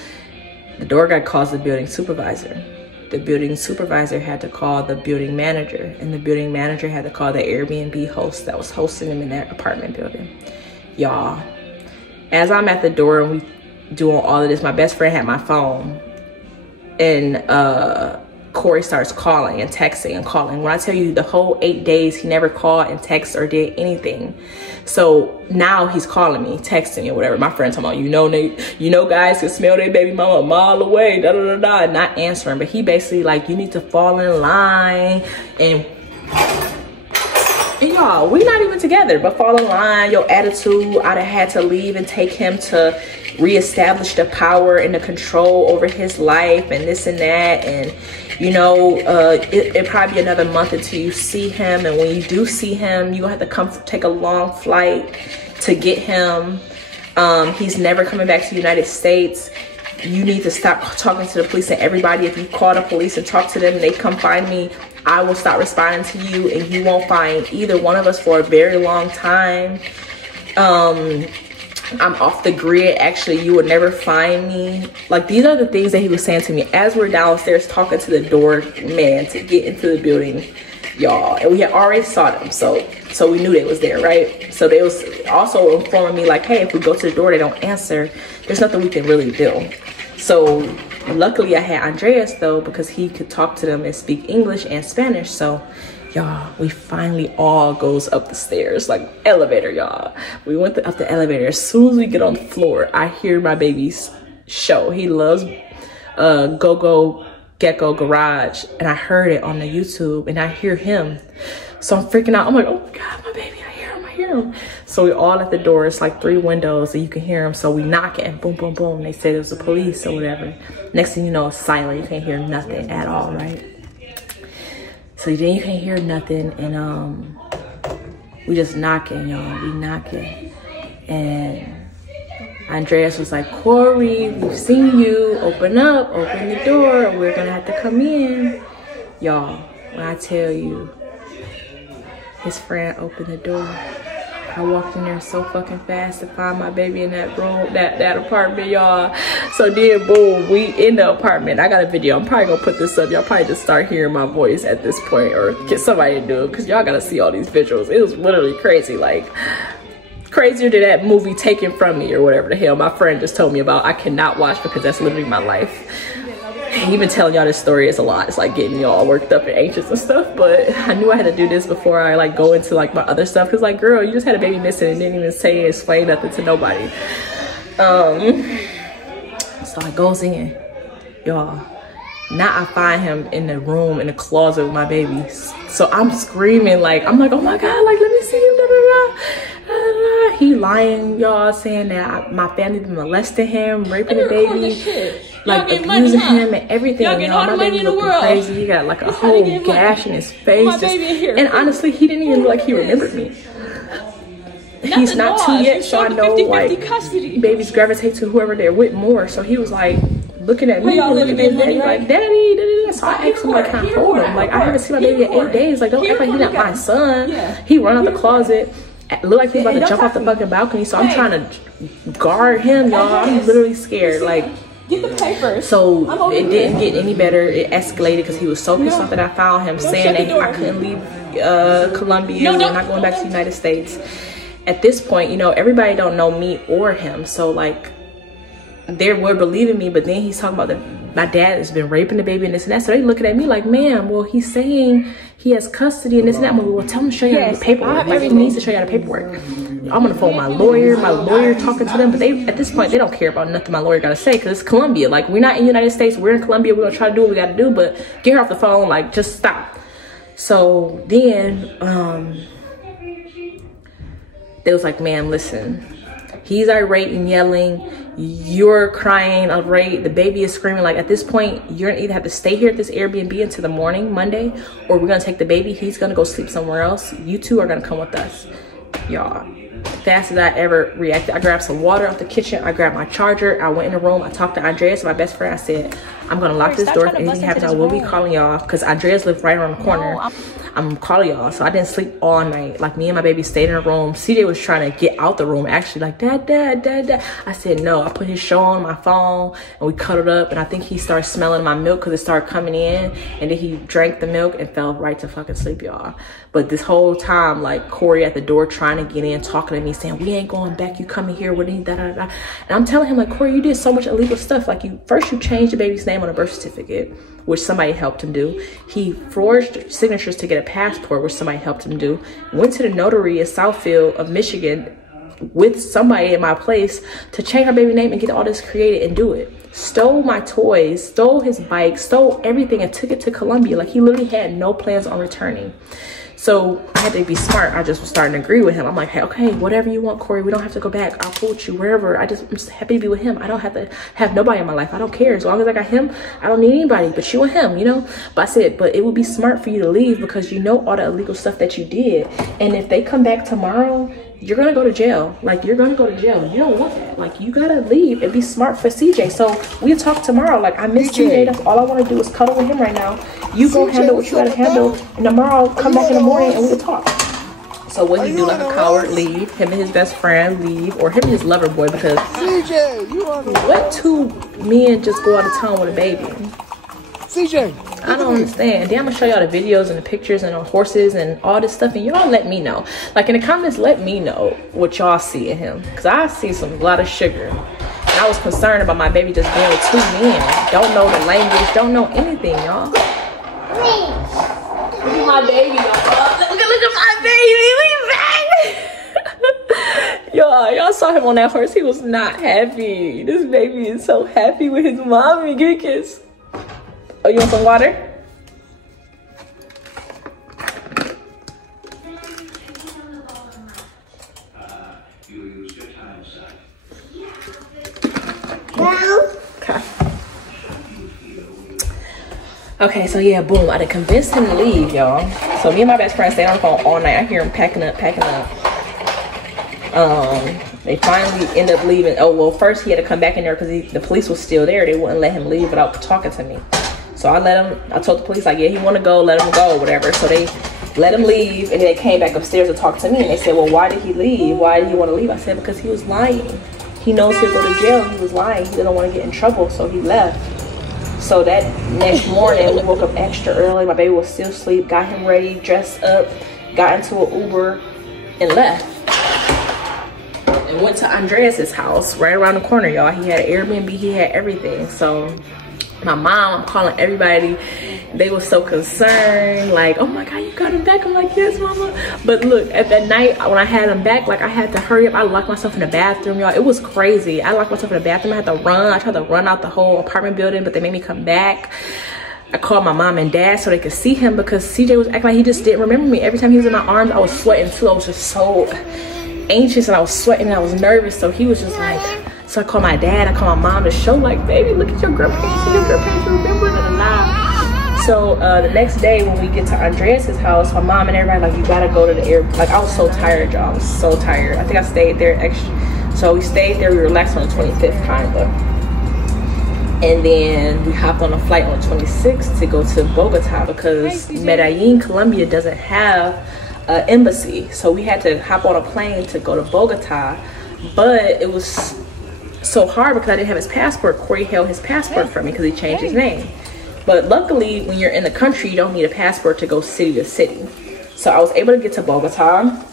The door guy calls the building supervisor. The building supervisor had to call the building manager, and the building manager had to call the Airbnb host that was hosting them in that apartment building. Y'all, as I'm at the door and we doing all of this, my best friend had my phone, and Corey starts calling and texting and calling. When I tell you the whole 8 days, he never called and texted or did anything. So now he's calling me, texting or whatever. My friend talking about, you know guys can smell their baby mama a mile away, da da da da, not answering. But he basically like, you need to fall in line, and y'all, we not even together, but fall in line. Your attitude, I'd have had to leave and take him to reestablish the power and the control over his life and this and that. And, you know, it probably be another month until you see him. And when you do see him, you're gonna have to come take a long flight to get him. He's never coming back to the United States. You need to stop talking to the police and everybody. If you call the police and talk to them and they come find me, I will stop responding to you, and you won't find either one of us for a very long time. I'm off the grid. Actually, you would never find me. Like, these are the things that he was saying to me as we're downstairs talking to the door man to get into the building, y'all. And we had already saw them, so we knew they was there, right? So they was also informing me like, hey, if we go to the door, they don't answer, there's nothing we can really do. So luckily I had Andreas though, because he could talk to them and speak English and Spanish. So y'all, we finally all goes up the stairs, like elevator, y'all. We went up the elevator. As soon as we get on the floor, I hear my baby's show. He loves Go Gecko Garage, and I heard it on the YouTube, and I hear him. So I'm freaking out. I'm like, oh my God, my baby, I hear him. So we all at the door. It's like 3 windows, and you can hear him. So we knock it, boom, boom, boom. They said it was the police or whatever. Next thing you know, it's silent. You can't hear nothing at all, right? So then you can't hear nothing, and we just knocking, y'all. We knocking, and Andreas was like, Corey, we've seen you. Open up, open the door. We're gonna have to come in. Y'all, when I tell you, his friend opened the door. I walked in there so fucking fast to find my baby in that room, that apartment, y'all. So then, boom, we in the apartment. I got a video. I'm probably gonna put this up. Y'all probably just start hearing my voice at this point, or get somebody to do it, because y'all gotta see all these visuals. It was literally crazy, like crazier than that movie Taken From Me or whatever the hell my friend just told me about. I cannot watch because that's literally my life. Even telling y'all this story is a lot. It's like getting y'all worked up and anxious and stuff, but I knew I had to do this before I like go into like my other stuff, because like, girl, you just had a baby missing and didn't even explain nothing to nobody. So I goes in, y'all. Now I find him in the room, in the closet with my baby. So I'm screaming, like, I'm like, oh my God, like, let me see him, da, da, da. He lying, y'all, saying that my family been molesting him, raping the baby, like abusing him and everything. Y'all, my baby looking crazy. He got like a whole gash in his face. And honestly, he didn't even look like he remembered me. He's not 2 yet, so I know like babies gravitate to whoever they're with more. So he was like looking at me, looking at daddy, like, daddy, da, da, da. So I asked him, like, can I hold him? Like, I haven't seen my baby in 8 days. Like, don't act like he's not my son. He run out the closet. Look like he's about to jump off the fucking balcony, so I'm trying to guard him, y'all. I'm literally scared, like. Get the paper. So it didn't get any better. It escalated because he was so pissed off that I found him saying that I couldn't leave Colombia. We're not going back to the United States. At this point, you know, everybody don't know me or him, so like they were believing me, but then he's talking about that my dad has been raping the baby and this and that. So they looking at me like, ma'am, well, he's saying he has custody and this and that. Well, tell him to show you the paperwork. Like, he needs to show you the paperwork. I'm gonna phone my lawyer talking to them, but they, at this point, they don't care about nothing my lawyer gotta say, because it's Colombia. Like, we're not in the United States, we're in Colombia, we're gonna try to do what we gotta do, but get her off the phone, like, just stop. So then they was like, man, listen, he's irate and yelling, you're crying, irate, the baby is screaming. Like, at this point, you're gonna either have to stay here at this Airbnb until the morning, Monday, or we're gonna take the baby, he's gonna go sleep somewhere else, you two are gonna come with us. Y'all, fast as I ever reacted, I grabbed some water out the kitchen, I grabbed my charger, I went in the room, I talked to Andreas, my best friend. I said, I'm gonna lock this door. If anything happens, I will be calling y'all, because Andreas lived right around the corner. I'm calling y'all. So I didn't sleep all night. Like, me and my baby stayed in the room. CJ was trying to get out the room, actually, like, dad, dad, dad, dad. I said no. I put his show on my phone and we cuddled up, and I think he started smelling my milk because it started coming in, and then he drank the milk and fell right to fucking sleep, y'all. But this whole time, like, Corey at the door trying to get in, talking to me, saying, we ain't going back, you coming here with me, da da da. And I'm telling him, like, Corey, you did so much illegal stuff. Like, first you changed the baby's name on a birth certificate, which somebody helped him do. He forged signatures to get a passport, which somebody helped him do. Went to the notary in Southfield of Michigan with somebody in my place to change her baby name and get all this created and do it. Stole my toys, stole his bike, stole everything, and took it to Colombia. Like, he literally had no plans on returning. So I had to be smart. I just was starting to agree with him. I'm like, hey, okay, whatever you want, Corey. We don't have to go back. I'll pull you wherever. I'm just happy to be with him. I don't have to have nobody in my life. I don't care. As long as I got him, I don't need anybody but you and him, you know? But I said, but it would be smart for you to leave, because you know all the illegal stuff that you did. And if they come back tomorrow, you're gonna go to jail. Like, you're gonna go to jail. You don't want that. Like, you gotta leave and be smart for CJ. So we'll talk tomorrow. Like, I miss CJ. That's all I want to do is cuddle with him right now. You go handle what you gotta handle, and tomorrow come back in the morning and we'll talk. So what he do, like a coward, leave. Him and his best friend leave, or him and his lover boy, because CJ, you are what two men just go out of town with a baby? CJ, I don't understand. Then I'm gonna show y'all the videos and the pictures and the horses and all this stuff, and y'all let me know. Like, in the comments, let me know what y'all see in him, because I see a lot of sugar. And I was concerned about my baby just being with two men. Don't know the language, don't know anything, y'all. Look at my baby, y'all. Look at my baby. Y'all saw him on that horse. He was not happy. This baby is so happy with his mommy. Give a kiss. Oh, you want some water? Okay, so yeah, boom. I done convinced him to leave, y'all. So me and my best friend stayed on the phone all night. I hear him packing up. They finally end up leaving. Oh, well, first he had to come back in there because the police was still there. They wouldn't let him leave without talking to me. So I told the police, like, yeah, he want to go, let him go, whatever. So they let him leave, and then they came back upstairs to talk to me, and they said, well, why did he leave? Why did he want to leave? I said, because he was lying. He knows he'll go to jail. He was lying. He didn't want to get in trouble, so he left. So that next morning, we woke up extra early. My baby was still asleep, got him ready, dressed up, got into an Uber, and left. And went to Andreas's house right around the corner, y'all. He had an Airbnb, he had everything. So my mom, I'm calling everybody. They were so concerned, like, oh my God, you got him back. I'm like, yes, mama. But look, at that night when I had him back, like, I had to hurry up. I locked myself in the bathroom, y'all. It was crazy. I locked myself in the bathroom. I had to run. I tried to run out the whole apartment building, but they made me come back. I called my mom and dad so they could see him because CJ was acting like he just didn't remember me. Every time he was in my arms, I was sweating too. I was just so anxious and I was sweating and I was nervous. So he was just like, so I called my dad, I called my mom to show, like, baby, look at your grandparents. See your grandparents remember it. So the next day when we get to Andreas's house, my mom and everybody like, you gotta go to the air. Like, I was so tired, y'all. I was so tired. I think I stayed there extra. So we stayed there. We relaxed on the 25th, kinda. And then we hopped on a flight on the 26th to go to Bogota because Medellin, Colombia doesn't have an embassy. So we had to hop on a plane to go to Bogota. But it was so hard because I didn't have his passport. Corey held his passport for me because he changed his name. But luckily, when you're in the country, you don't need a passport to go city to city. So I was able to get to Bogota.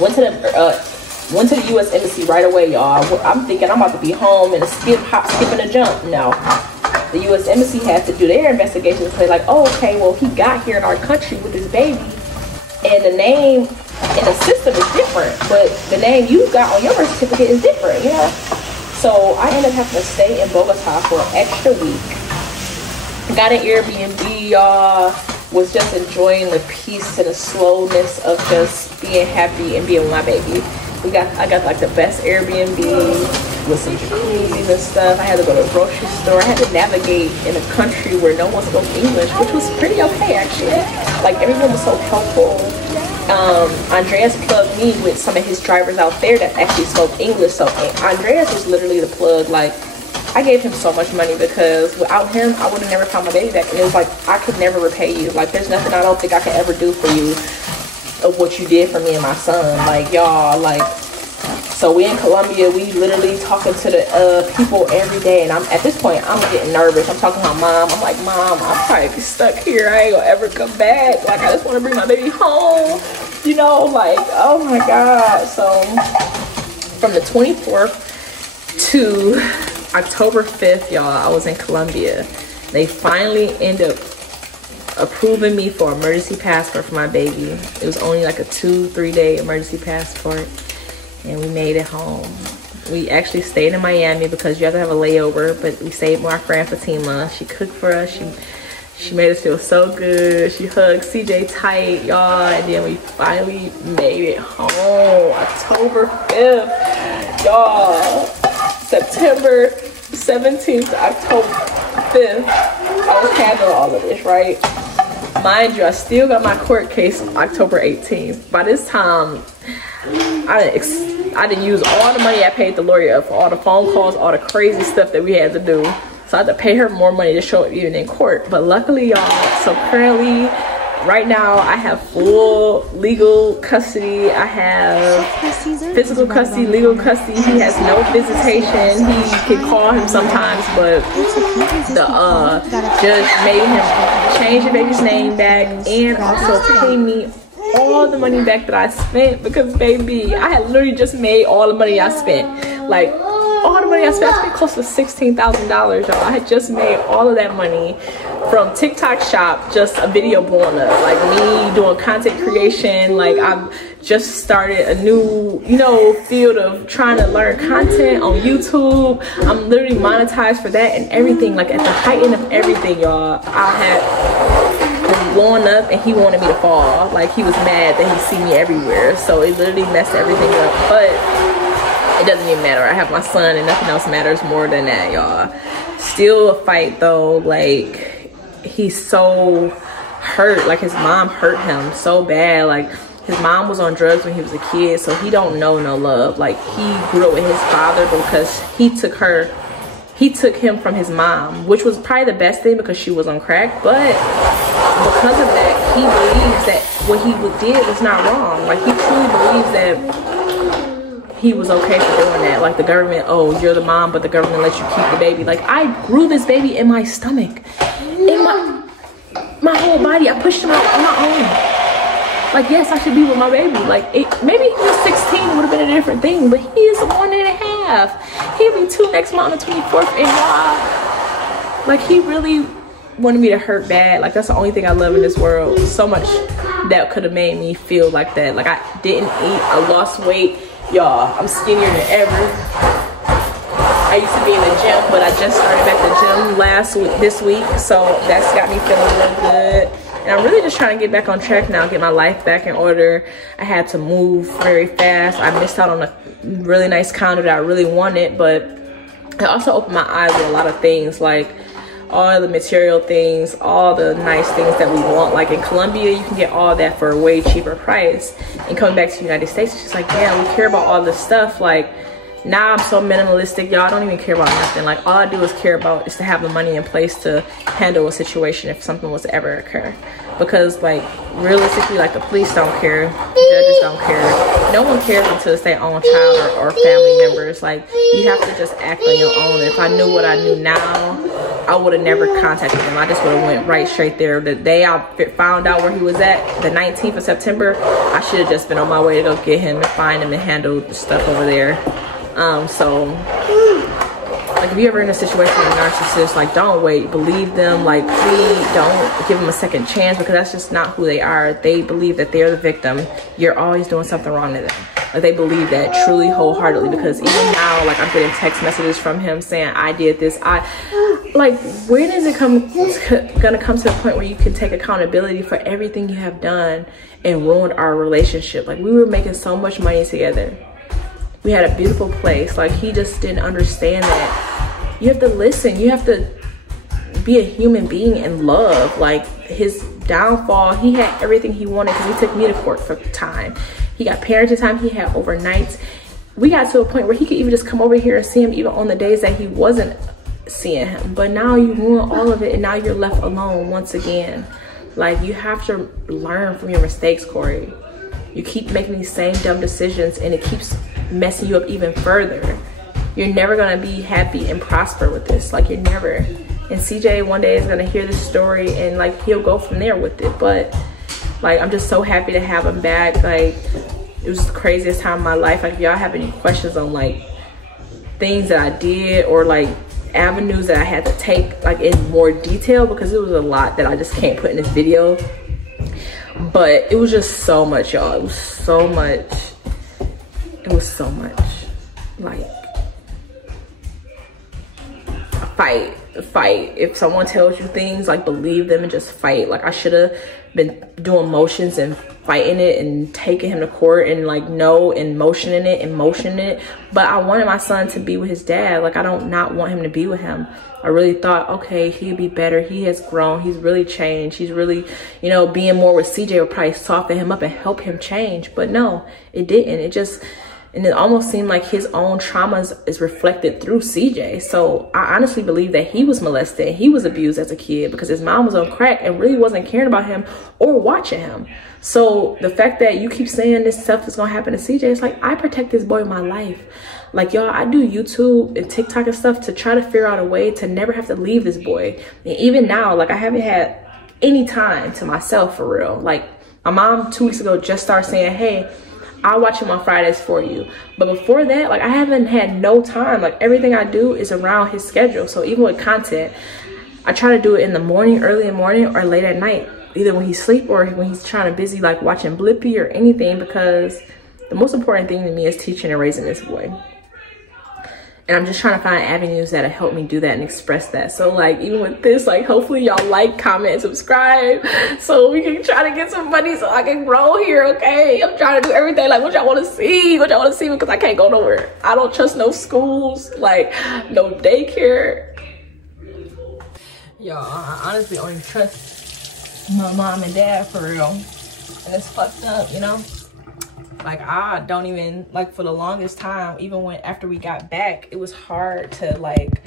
Went to the U.S. Embassy right away, y'all. I'm thinking I'm about to be home and a skip, hop, skip, and a jump. No. The U.S. Embassy had to do their investigation and say, like, oh, okay, well, he got here in our country with his baby. And the name in the system is different. But the name you got on your birth certificate is different, you know? So I ended up having to stay in Bogota for an extra week. Got an Airbnb, y'all. Was just enjoying the peace and the slowness of just being happy and being with my baby. I got like the best Airbnb with some jacuzzis and stuff. I had to go to the grocery store. I had to navigate in a country where no one spoke English, which was pretty okay actually. Like, everyone was so helpful. Andreas plugged me with some of his drivers out there that actually spoke English. So Andreas was literally the plug. Like, I gave him so much money because without him, I would have never found my baby back. And it was like, I could never repay you. Like, there's nothing I don't think I could ever do for you of what you did for me and my son. Like, y'all, like, so we in Colombia, we literally talking to the people every day. And at this point, I'm getting nervous. I'm talking to my mom. I'm like, Mom, I'll probably be stuck here. I ain't gonna ever come back. Like, I just want to bring my baby home. You know, like, oh my God. So from the 24th to October 5th, y'all, I was in Colombia. They finally ended up approving me for emergency passport for my baby. It was only like a 2-3 day emergency passport, and we made it home. We actually stayed in Miami because you have to have a layover, but we stayed with our friend Fatima. She cooked for us. She made us feel so good. She hugged CJ tight, y'all, and then we finally made it home. October 5th, y'all. September 17th to October 5th, I was handling all of this, right? Mind you, I still got my court case on October 18th. By this time, I didn't use all the money I paid the lawyer for all the phone calls, all the crazy stuff that we had to do. So I had to pay her more money to show up even in court. But luckily, y'all, so currently, right now, I have full legal custody. I have physical custody, legal custody. He has no visitation. He can call him sometimes, but the judge made him change the baby's name back and also pay me all the money back that I spent because, baby, I had literally just made all the money I spent. Like, all the money I spent close to $16,000, y'all. I had just made all of that money from TikTok shop, just a video blowing up, like me doing content creation. Like, I've just started a new, you know, field of trying to learn content on YouTube. I'm literally monetized for that and everything. Like, at the height of everything, y'all, I had blowing up and he wanted me to fall. Like, he was mad that he see me everywhere, so it literally messed everything up. But it doesn't even matter. I have my son and nothing else matters more than that, y'all. Still a fight though. Like, he's so hurt. Like, his mom hurt him so bad. Like, his mom was on drugs when he was a kid, so he don't know no love. Like, he grew up with his father because he took him from his mom, which was probably the best thing because she was on crack. But because of that, he believes that what he did was not wrong. Like, he truly believes that he was okay for doing that. Like, the government, oh, you're the mom, but the government lets you keep the baby. Like, I grew this baby in my stomach, in my whole body. I pushed him out on my own. Like, yes, I should be with my baby. Like, maybe he was 16, it would have been a different thing, but he is 1.5. He'll be 2 next month on the 24th, and why? Like, he really wanted me to hurt bad. Like, that's the only thing I love in this world. So much that could have made me feel like that. Like, I didn't eat, I lost weight. Y'all, I'm skinnier than ever. I used to be in the gym, but I just started back the gym this week, so that's got me feeling real good. And I'm really just trying to get back on track now, get my life back in order. I had to move very fast. I missed out on a really nice condo that I really wanted, but it also opened my eyes with a lot of things, like all the material things, all the nice things that we want. Like in Colombia, you can get all that for a way cheaper price. And coming back to the United States, it's just like, damn, we care about all this stuff. Like, now I'm so minimalistic, y'all. I don't even care about nothing. Like, all I do is care about is to have the money in place to handle a situation if something was to ever occur. Because, like, realistically, like, the police don't care, judges don't care. No one cares until it's their own child or family members. Like, you have to just act on your own. If I knew what I knew now, I would have never contacted him. I just would have went right straight there. The day I found out where he was at, the 19th of September, I should have just been on my way to go get him and find him and handle the stuff over there. So, like, if you're ever in a situation with a narcissist, like, don't wait, believe them. Like, please don't give them a second chance, because that's just not who they are. They believe that they're the victim. You're always doing something wrong to them. Like, they believe that truly wholeheartedly, because even now, like, I'm getting text messages from him saying, I did this. Like, when is it gonna come to the point where you can take accountability for everything you have done and ruined our relationship? Like, we were making so much money together. We had a beautiful place. Like, he just didn't understand that you have to listen. You have to be a human being and love. Like, his downfall, he had everything he wanted because he took me to court for time. He got parenting time. He had overnights. We got to a point where he could even just come over here and see him even on the days that he wasn't seeing him. But now you ruin all of it, and now you're left alone once again. Like, you have to learn from your mistakes, Corey. You keep making these same dumb decisions, and it keeps messing you up even further. You're never gonna be happy and prosper with this. Like, you're never. And CJ one day is gonna hear this story, and like, he'll go from there with it. But like, I'm just so happy to have him back. Like, it was the craziest time of my life. Like, if y'all have any questions on like things that I did, or like avenues that I had to take like in more detail, because it was a lot that I just can't put in this video. But it was just so much, y'all. It was so much. It was so much. Like, fight. If someone tells you things, like, believe them and just fight. Like, I should have been doing motions and fighting it and taking him to court and like no and motioning it. But I wanted my son to be with his dad. Like, I don't not want him to be with him. I really thought, okay, he'd be better. He has grown. He's really changed. He's really, you know, being more with CJ would probably soften him up and help him change. But no, it didn't. And it almost seemed like his own traumas is reflected through CJ. So I honestly believe that he was molested. He was abused as a kid because his mom was on crack and really wasn't caring about him or watching him. So the fact that you keep saying this stuff is going to happen to CJ, it's like, I protect this boy my life. Like, y'all, I do YouTube and TikTok and stuff to try to figure out a way to never have to leave this boy. And even now, like, I haven't had any time to myself for real. Like, my mom 2 weeks ago just started saying, hey, I'll watch him on Fridays for you. But before that, like, I haven't had no time. Like, everything I do is around his schedule. So even with content, I try to do it in the morning, early in the morning, or late at night. Either when he's asleep or when he's trying to busy, like watching Blippi or anything, because the most important thing to me is teaching and raising this boy. And I'm just trying to find avenues that'll help me do that and express that. So like, even with this, like, hopefully y'all like, comment, and subscribe so we can try to get some money so I can grow here, okay? I'm trying to do everything, like, what y'all want to see, because I can't go nowhere. I don't trust no schools, like, no daycare. Y'all, I honestly only trust my mom and dad for real. And it's fucked up, you know? Like, I don't even, like, for the longest time, even when after we got back, it was hard to like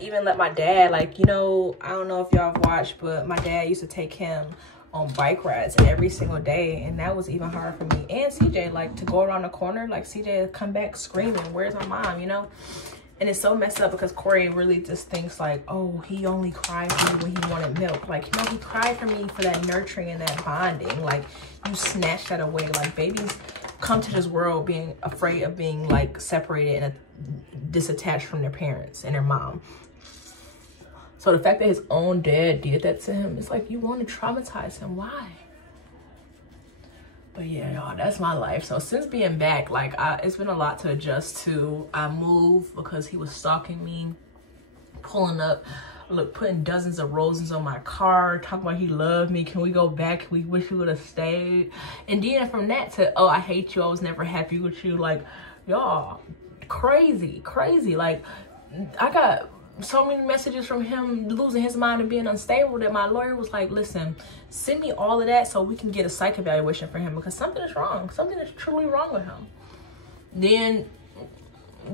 even let my dad, like, you know, I don't know if y'all have watched, but my dad used to take him on bike rides every single day, and that was even hard for me. And CJ, like, to go around the corner, like, CJ would come back screaming, where's my mom, you know? And it's so messed up because Corey really just thinks like, oh, he only cried for me when he wanted milk. Like, you know, he cried for me for that nurturing and that bonding. Like, you snatch that away. Like, babies come to this world being afraid of being like separated and disattached from their parents and their mom. So the fact that his own dad did that to him, it's like, you want to traumatize him. Why? But yeah, y'all, that's my life. So since being back, like, it's been a lot to adjust to. I moved because he was stalking me, pulling up, look, putting dozens of roses on my car, talking about he loved me. Can we go back? We wish we would have stayed. And then from that to, oh, I hate you. I was never happy with you. Like, y'all, crazy. Like, I got so many messages from him losing his mind and being unstable that my lawyer was like, listen, send me all of that so we can get a psych evaluation for him because something is wrong. Something is truly wrong with him. Then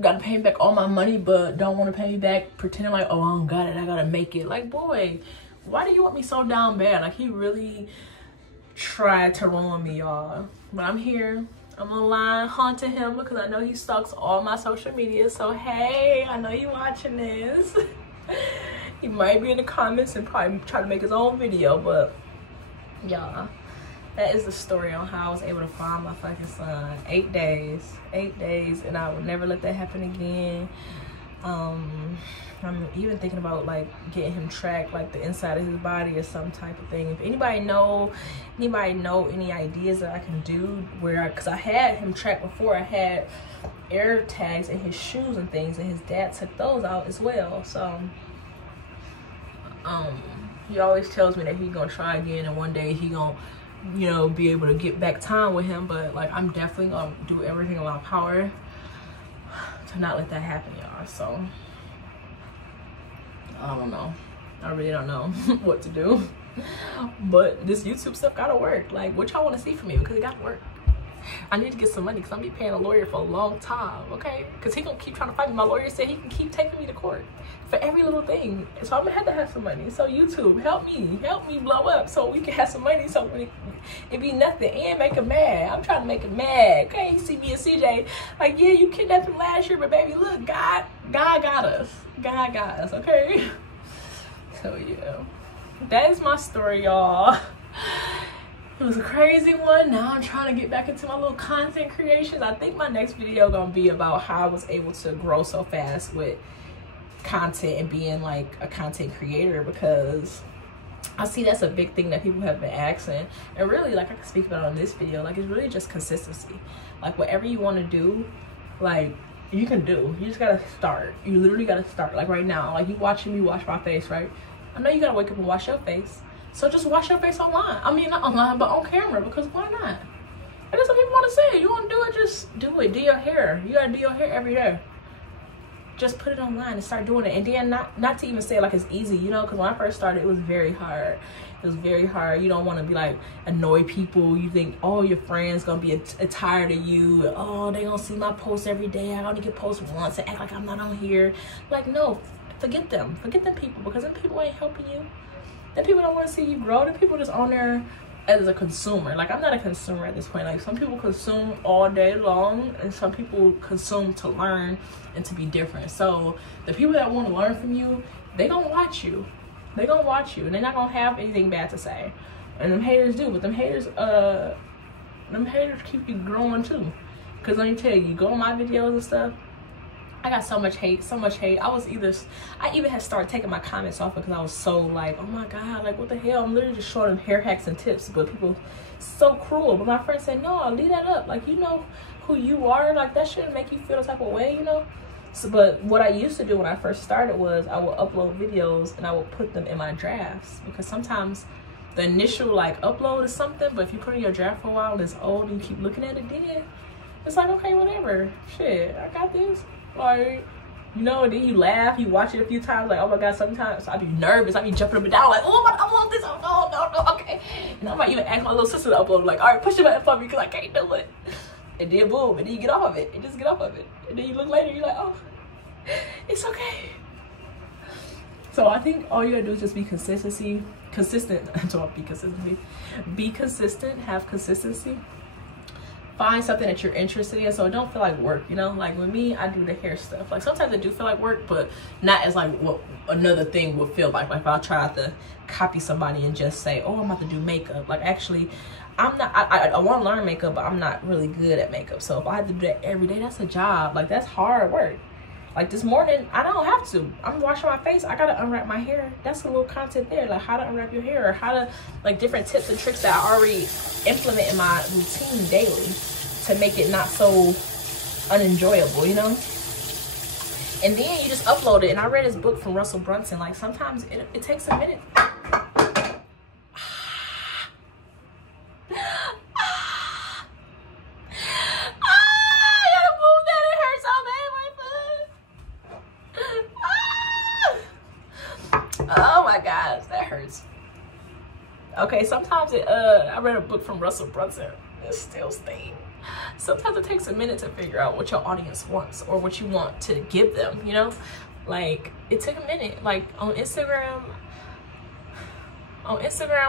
got to pay him back all my money, but don't want to pay me back, pretending like, oh, I don't got it, I gotta make it. Like, boy, why do you want me so down bad? Like, he really tried to ruin me, y'all. But I'm here. I'm online haunting him because I know he stalks all my social media. So, hey, I know you watching this. He might be in the comments and probably try to make his own video. But, y'all, that is the story on how I was able to find my fucking son. 8 days. 8 days. And I would never let that happen again. I'm even thinking about like getting him tracked, like the inside of his body or some type of thing. If anybody know any ideas that I can do where because I had him tracked before. I had air tags in his shoes and things, and his dad took those out as well. So he always tells me that he's gonna try again and one day he gonna, you know, be able to get back time with him. But like, I'm definitely gonna do everything in my power to not let that happen, y'all. So I don't know. I really don't know what to do. But this YouTube stuff gotta work. Like, what y'all want to see from me? Because it gotta work. I need to get some money because I'm gonna be paying a lawyer for a long time, okay? Because he gonna keep trying to fight me. My lawyer said he can keep taking me to court for every little thing. So I'm gonna have some money. So YouTube, help me blow up so we can have some money so it be nothing and make him mad. I'm trying to make him mad, okay? You see me and CJ, like, yeah, you kidnapped him last year, but baby, look, God got us. God got us, okay? So yeah, that is my story, y'all. It was a crazy one. Now I'm trying to get back into my little content creations. I think my next video gonna be about how I was able to grow so fast with content and being like a content creator, because I see that's a big thing that people have been asking. And really, like, I can speak about it on this video, like, it's really just consistency. Like, whatever you want to do, like, you can do. You just gotta start. You literally gotta start. Like, right now, like, you watching me wash my face, right? I know you gotta wake up and wash your face. So just wash your face online. I mean, not online, but on camera, because why not? And that's what people want to say. You want to do it, just do it. Do your hair. You gotta do your hair every day. Just put it online and start doing it. And then not to even say like it's easy, you know, because when I first started, it was very hard. It was very hard. You don't want to be like annoy people. You think, oh, your friends gonna be tired of you. Oh, they gonna see my posts every day. I only get posts once and act like I'm not on here. Like, no, forget them. Forget them people, because them people ain't helping you. Them people don't want to see you grow. Them people just on there as a consumer. Like, I'm not a consumer at this point. Like, some people consume all day long, and some people consume to learn and to be different. So the people that want to learn from you, they gonna watch you. They gonna watch you, and they're not gonna have anything bad to say. And them haters do, but them haters keep you growing too. Cause let me tell you, go on my videos and stuff, I got so much hate. I even had started taking my comments off because I was so like, oh my God, like, what the hell? I'm literally just showing them hair hacks and tips, but people so cruel. But my friend said, no, leave that up. Like, you know who you are. Like, that shouldn't make you feel the type of way, you know? So, but what I used to do when I first started was I would upload videos and I would put them in my drafts, because sometimes the initial like upload is something, but if you put it in your draft for a while and it's old and you keep looking at it, then it's like, okay, whatever. Shit, I got this. Like, You know, and then you laugh, you watch it a few times, like, oh my God, sometimes I be nervous, I be jumping up and down, like, oh, I want this, oh, no, okay. And I might even ask my little sister to upload, like, all right, push the button for me, because I can't do it. And then boom, and then you get off of it, and just get off of it. And then you look later, you're like, oh, it's okay. So I think all you gotta do is just be consistent, be consistent, have consistency. Find something that you're interested in, so it don't feel like work, you know? Like with me, I do the hair stuff. Like sometimes it do feel like work, but not as like what another thing would feel like. Like if I try to copy somebody and just say, oh, I'm about to do makeup. Like actually, I'm not, I want to learn makeup, but I'm not really good at makeup. So if I have to do that every day, that's a job. Like that's hard work. Like this morning, I don't have to. I'm washing my face. I gotta unwrap my hair. That's a little content there, like how to unwrap your hair, or how to, like different tips and tricks that I already implement in my routine daily to make it not so unenjoyable, you know? And then you just upload it. And I read his book from Russell Brunson. Like sometimes it takes a minute. Oh my gosh, that hurts. Okay, sometimes I read a book from Russell Brunson. It still stings. Sometimes it takes a minute to figure out what your audience wants or what you want to give them, you know? Like it took a minute. Like on Instagram,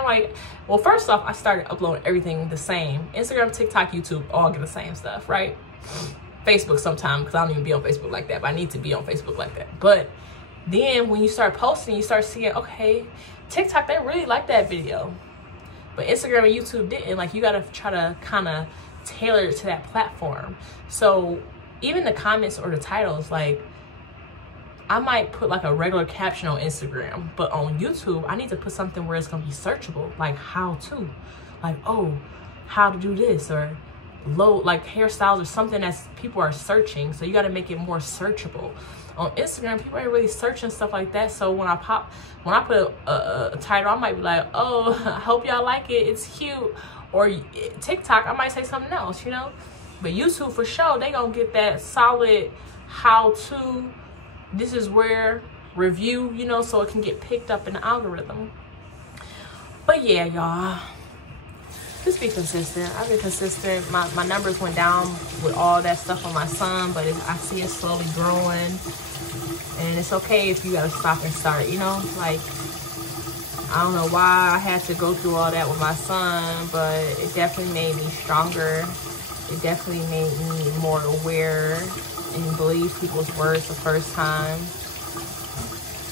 like, well, first off, I started uploading everything the same. Instagram, TikTok, YouTube, all get the same stuff, right? Facebook sometimes, because I don't even be on Facebook like that, but I need to be on Facebook like that. But then when you start posting, you start seeing, okay, TikTok, they really like that video. But Instagram and YouTube didn't. Like, you got to try to kind of tailor it to that platform. So even the comments or the titles, like, I might put like a regular caption on Instagram, but on YouTube, I need to put something where it's going to be searchable. Like, how to. Like, oh, how to do this. Or like hairstyles or something that people are searching. So you got to make it more searchable. On Instagram, people ain't really searching stuff like that. So when I put a title, I might be like, oh, I hope y'all like it, it's cute. Or TikTok, I might say something else, you know? But YouTube, for sure, they gonna get that solid how-to, this is where, review, you know, so it can get picked up in the algorithm. But yeah, y'all, just be consistent. I've been consistent. My numbers went down with all that stuff on my son, but I see it slowly growing. And it's okay if you gotta stop and start, you know? Like, I don't know why I had to go through all that with my son, but it definitely made me stronger. It definitely made me more aware and believe people's words the first time.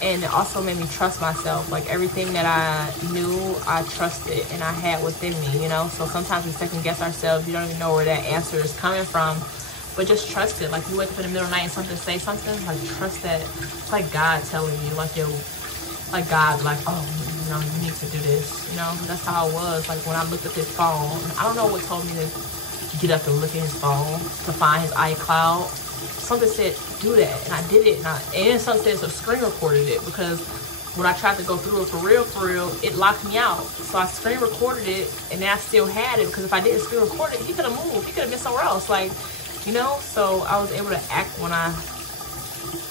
And it also made me trust myself. Like everything that I knew, I trusted and I had within me, you know? So sometimes we second guess ourselves. You don't even know where that answer is coming from, but just trust it. Like you wake up in the middle of the night and something say something, like trust that. It's like God telling you, like like God, like, oh, you know, you need to do this, you know? That's how it was. Like when I looked at his phone, I don't know what told me to get up and look at his phone to find his iCloud. Something said do that, and I did it, and then something said so screen recorded it, because when I tried to go through it for real, it locked me out. So I screen recorded it, and then I still had it, because if I didn't screen record it, he could have moved, he could have been somewhere else, like, you know? So I was able to act when I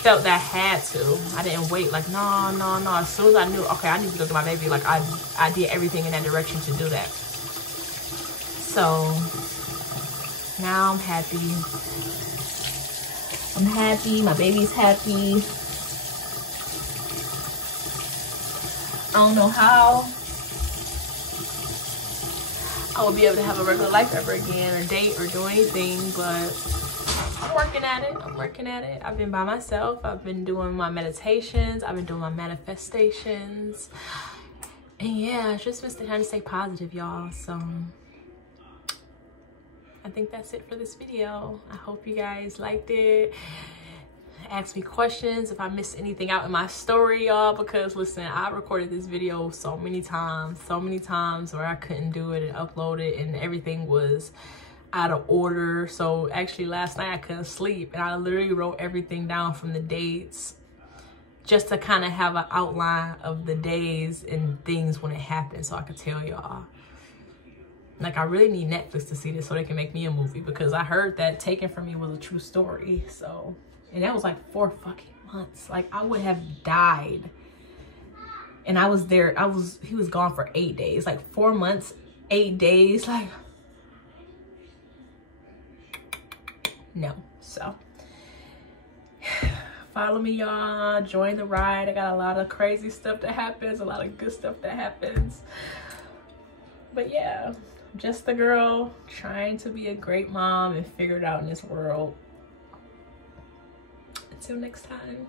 felt that I had to. I didn't wait, like, no. As soon as I knew, okay, I need to go get my baby, like I did everything in that direction to do that. So now I'm happy. I'm happy, my baby's happy. I don't know how I will be able to have a regular life ever again, or date, or do anything, but I'm working at it. I've been by myself. I've been doing my meditations. I've been doing my manifestations. And yeah, it's just been trying to stay positive, y'all. So I think that's it for this video. I hope you guys liked it. Ask me questions if I missed anything out in my story, y'all, because listen, I recorded this video so many times where I couldn't do it and upload it, and everything was out of order. So actually last night I couldn't sleep, and I literally wrote everything down from the dates just to kind of have an outline of the days and things when it happened, so I could tell y'all. Like, I really need Netflix to see this so they can make me a movie, because I heard that Taken From Me was a true story. So And that was like 4 fucking months. Like, I would have died. And I was there. He was gone for 8 days. Like 4 months, 8 days. Like, no. So, follow me, y'all. Join the ride. I got a lot of crazy stuff that happens. A lot of good stuff that happens. But yeah, just the girl trying to be a great mom and figure it out in this world. Until next time.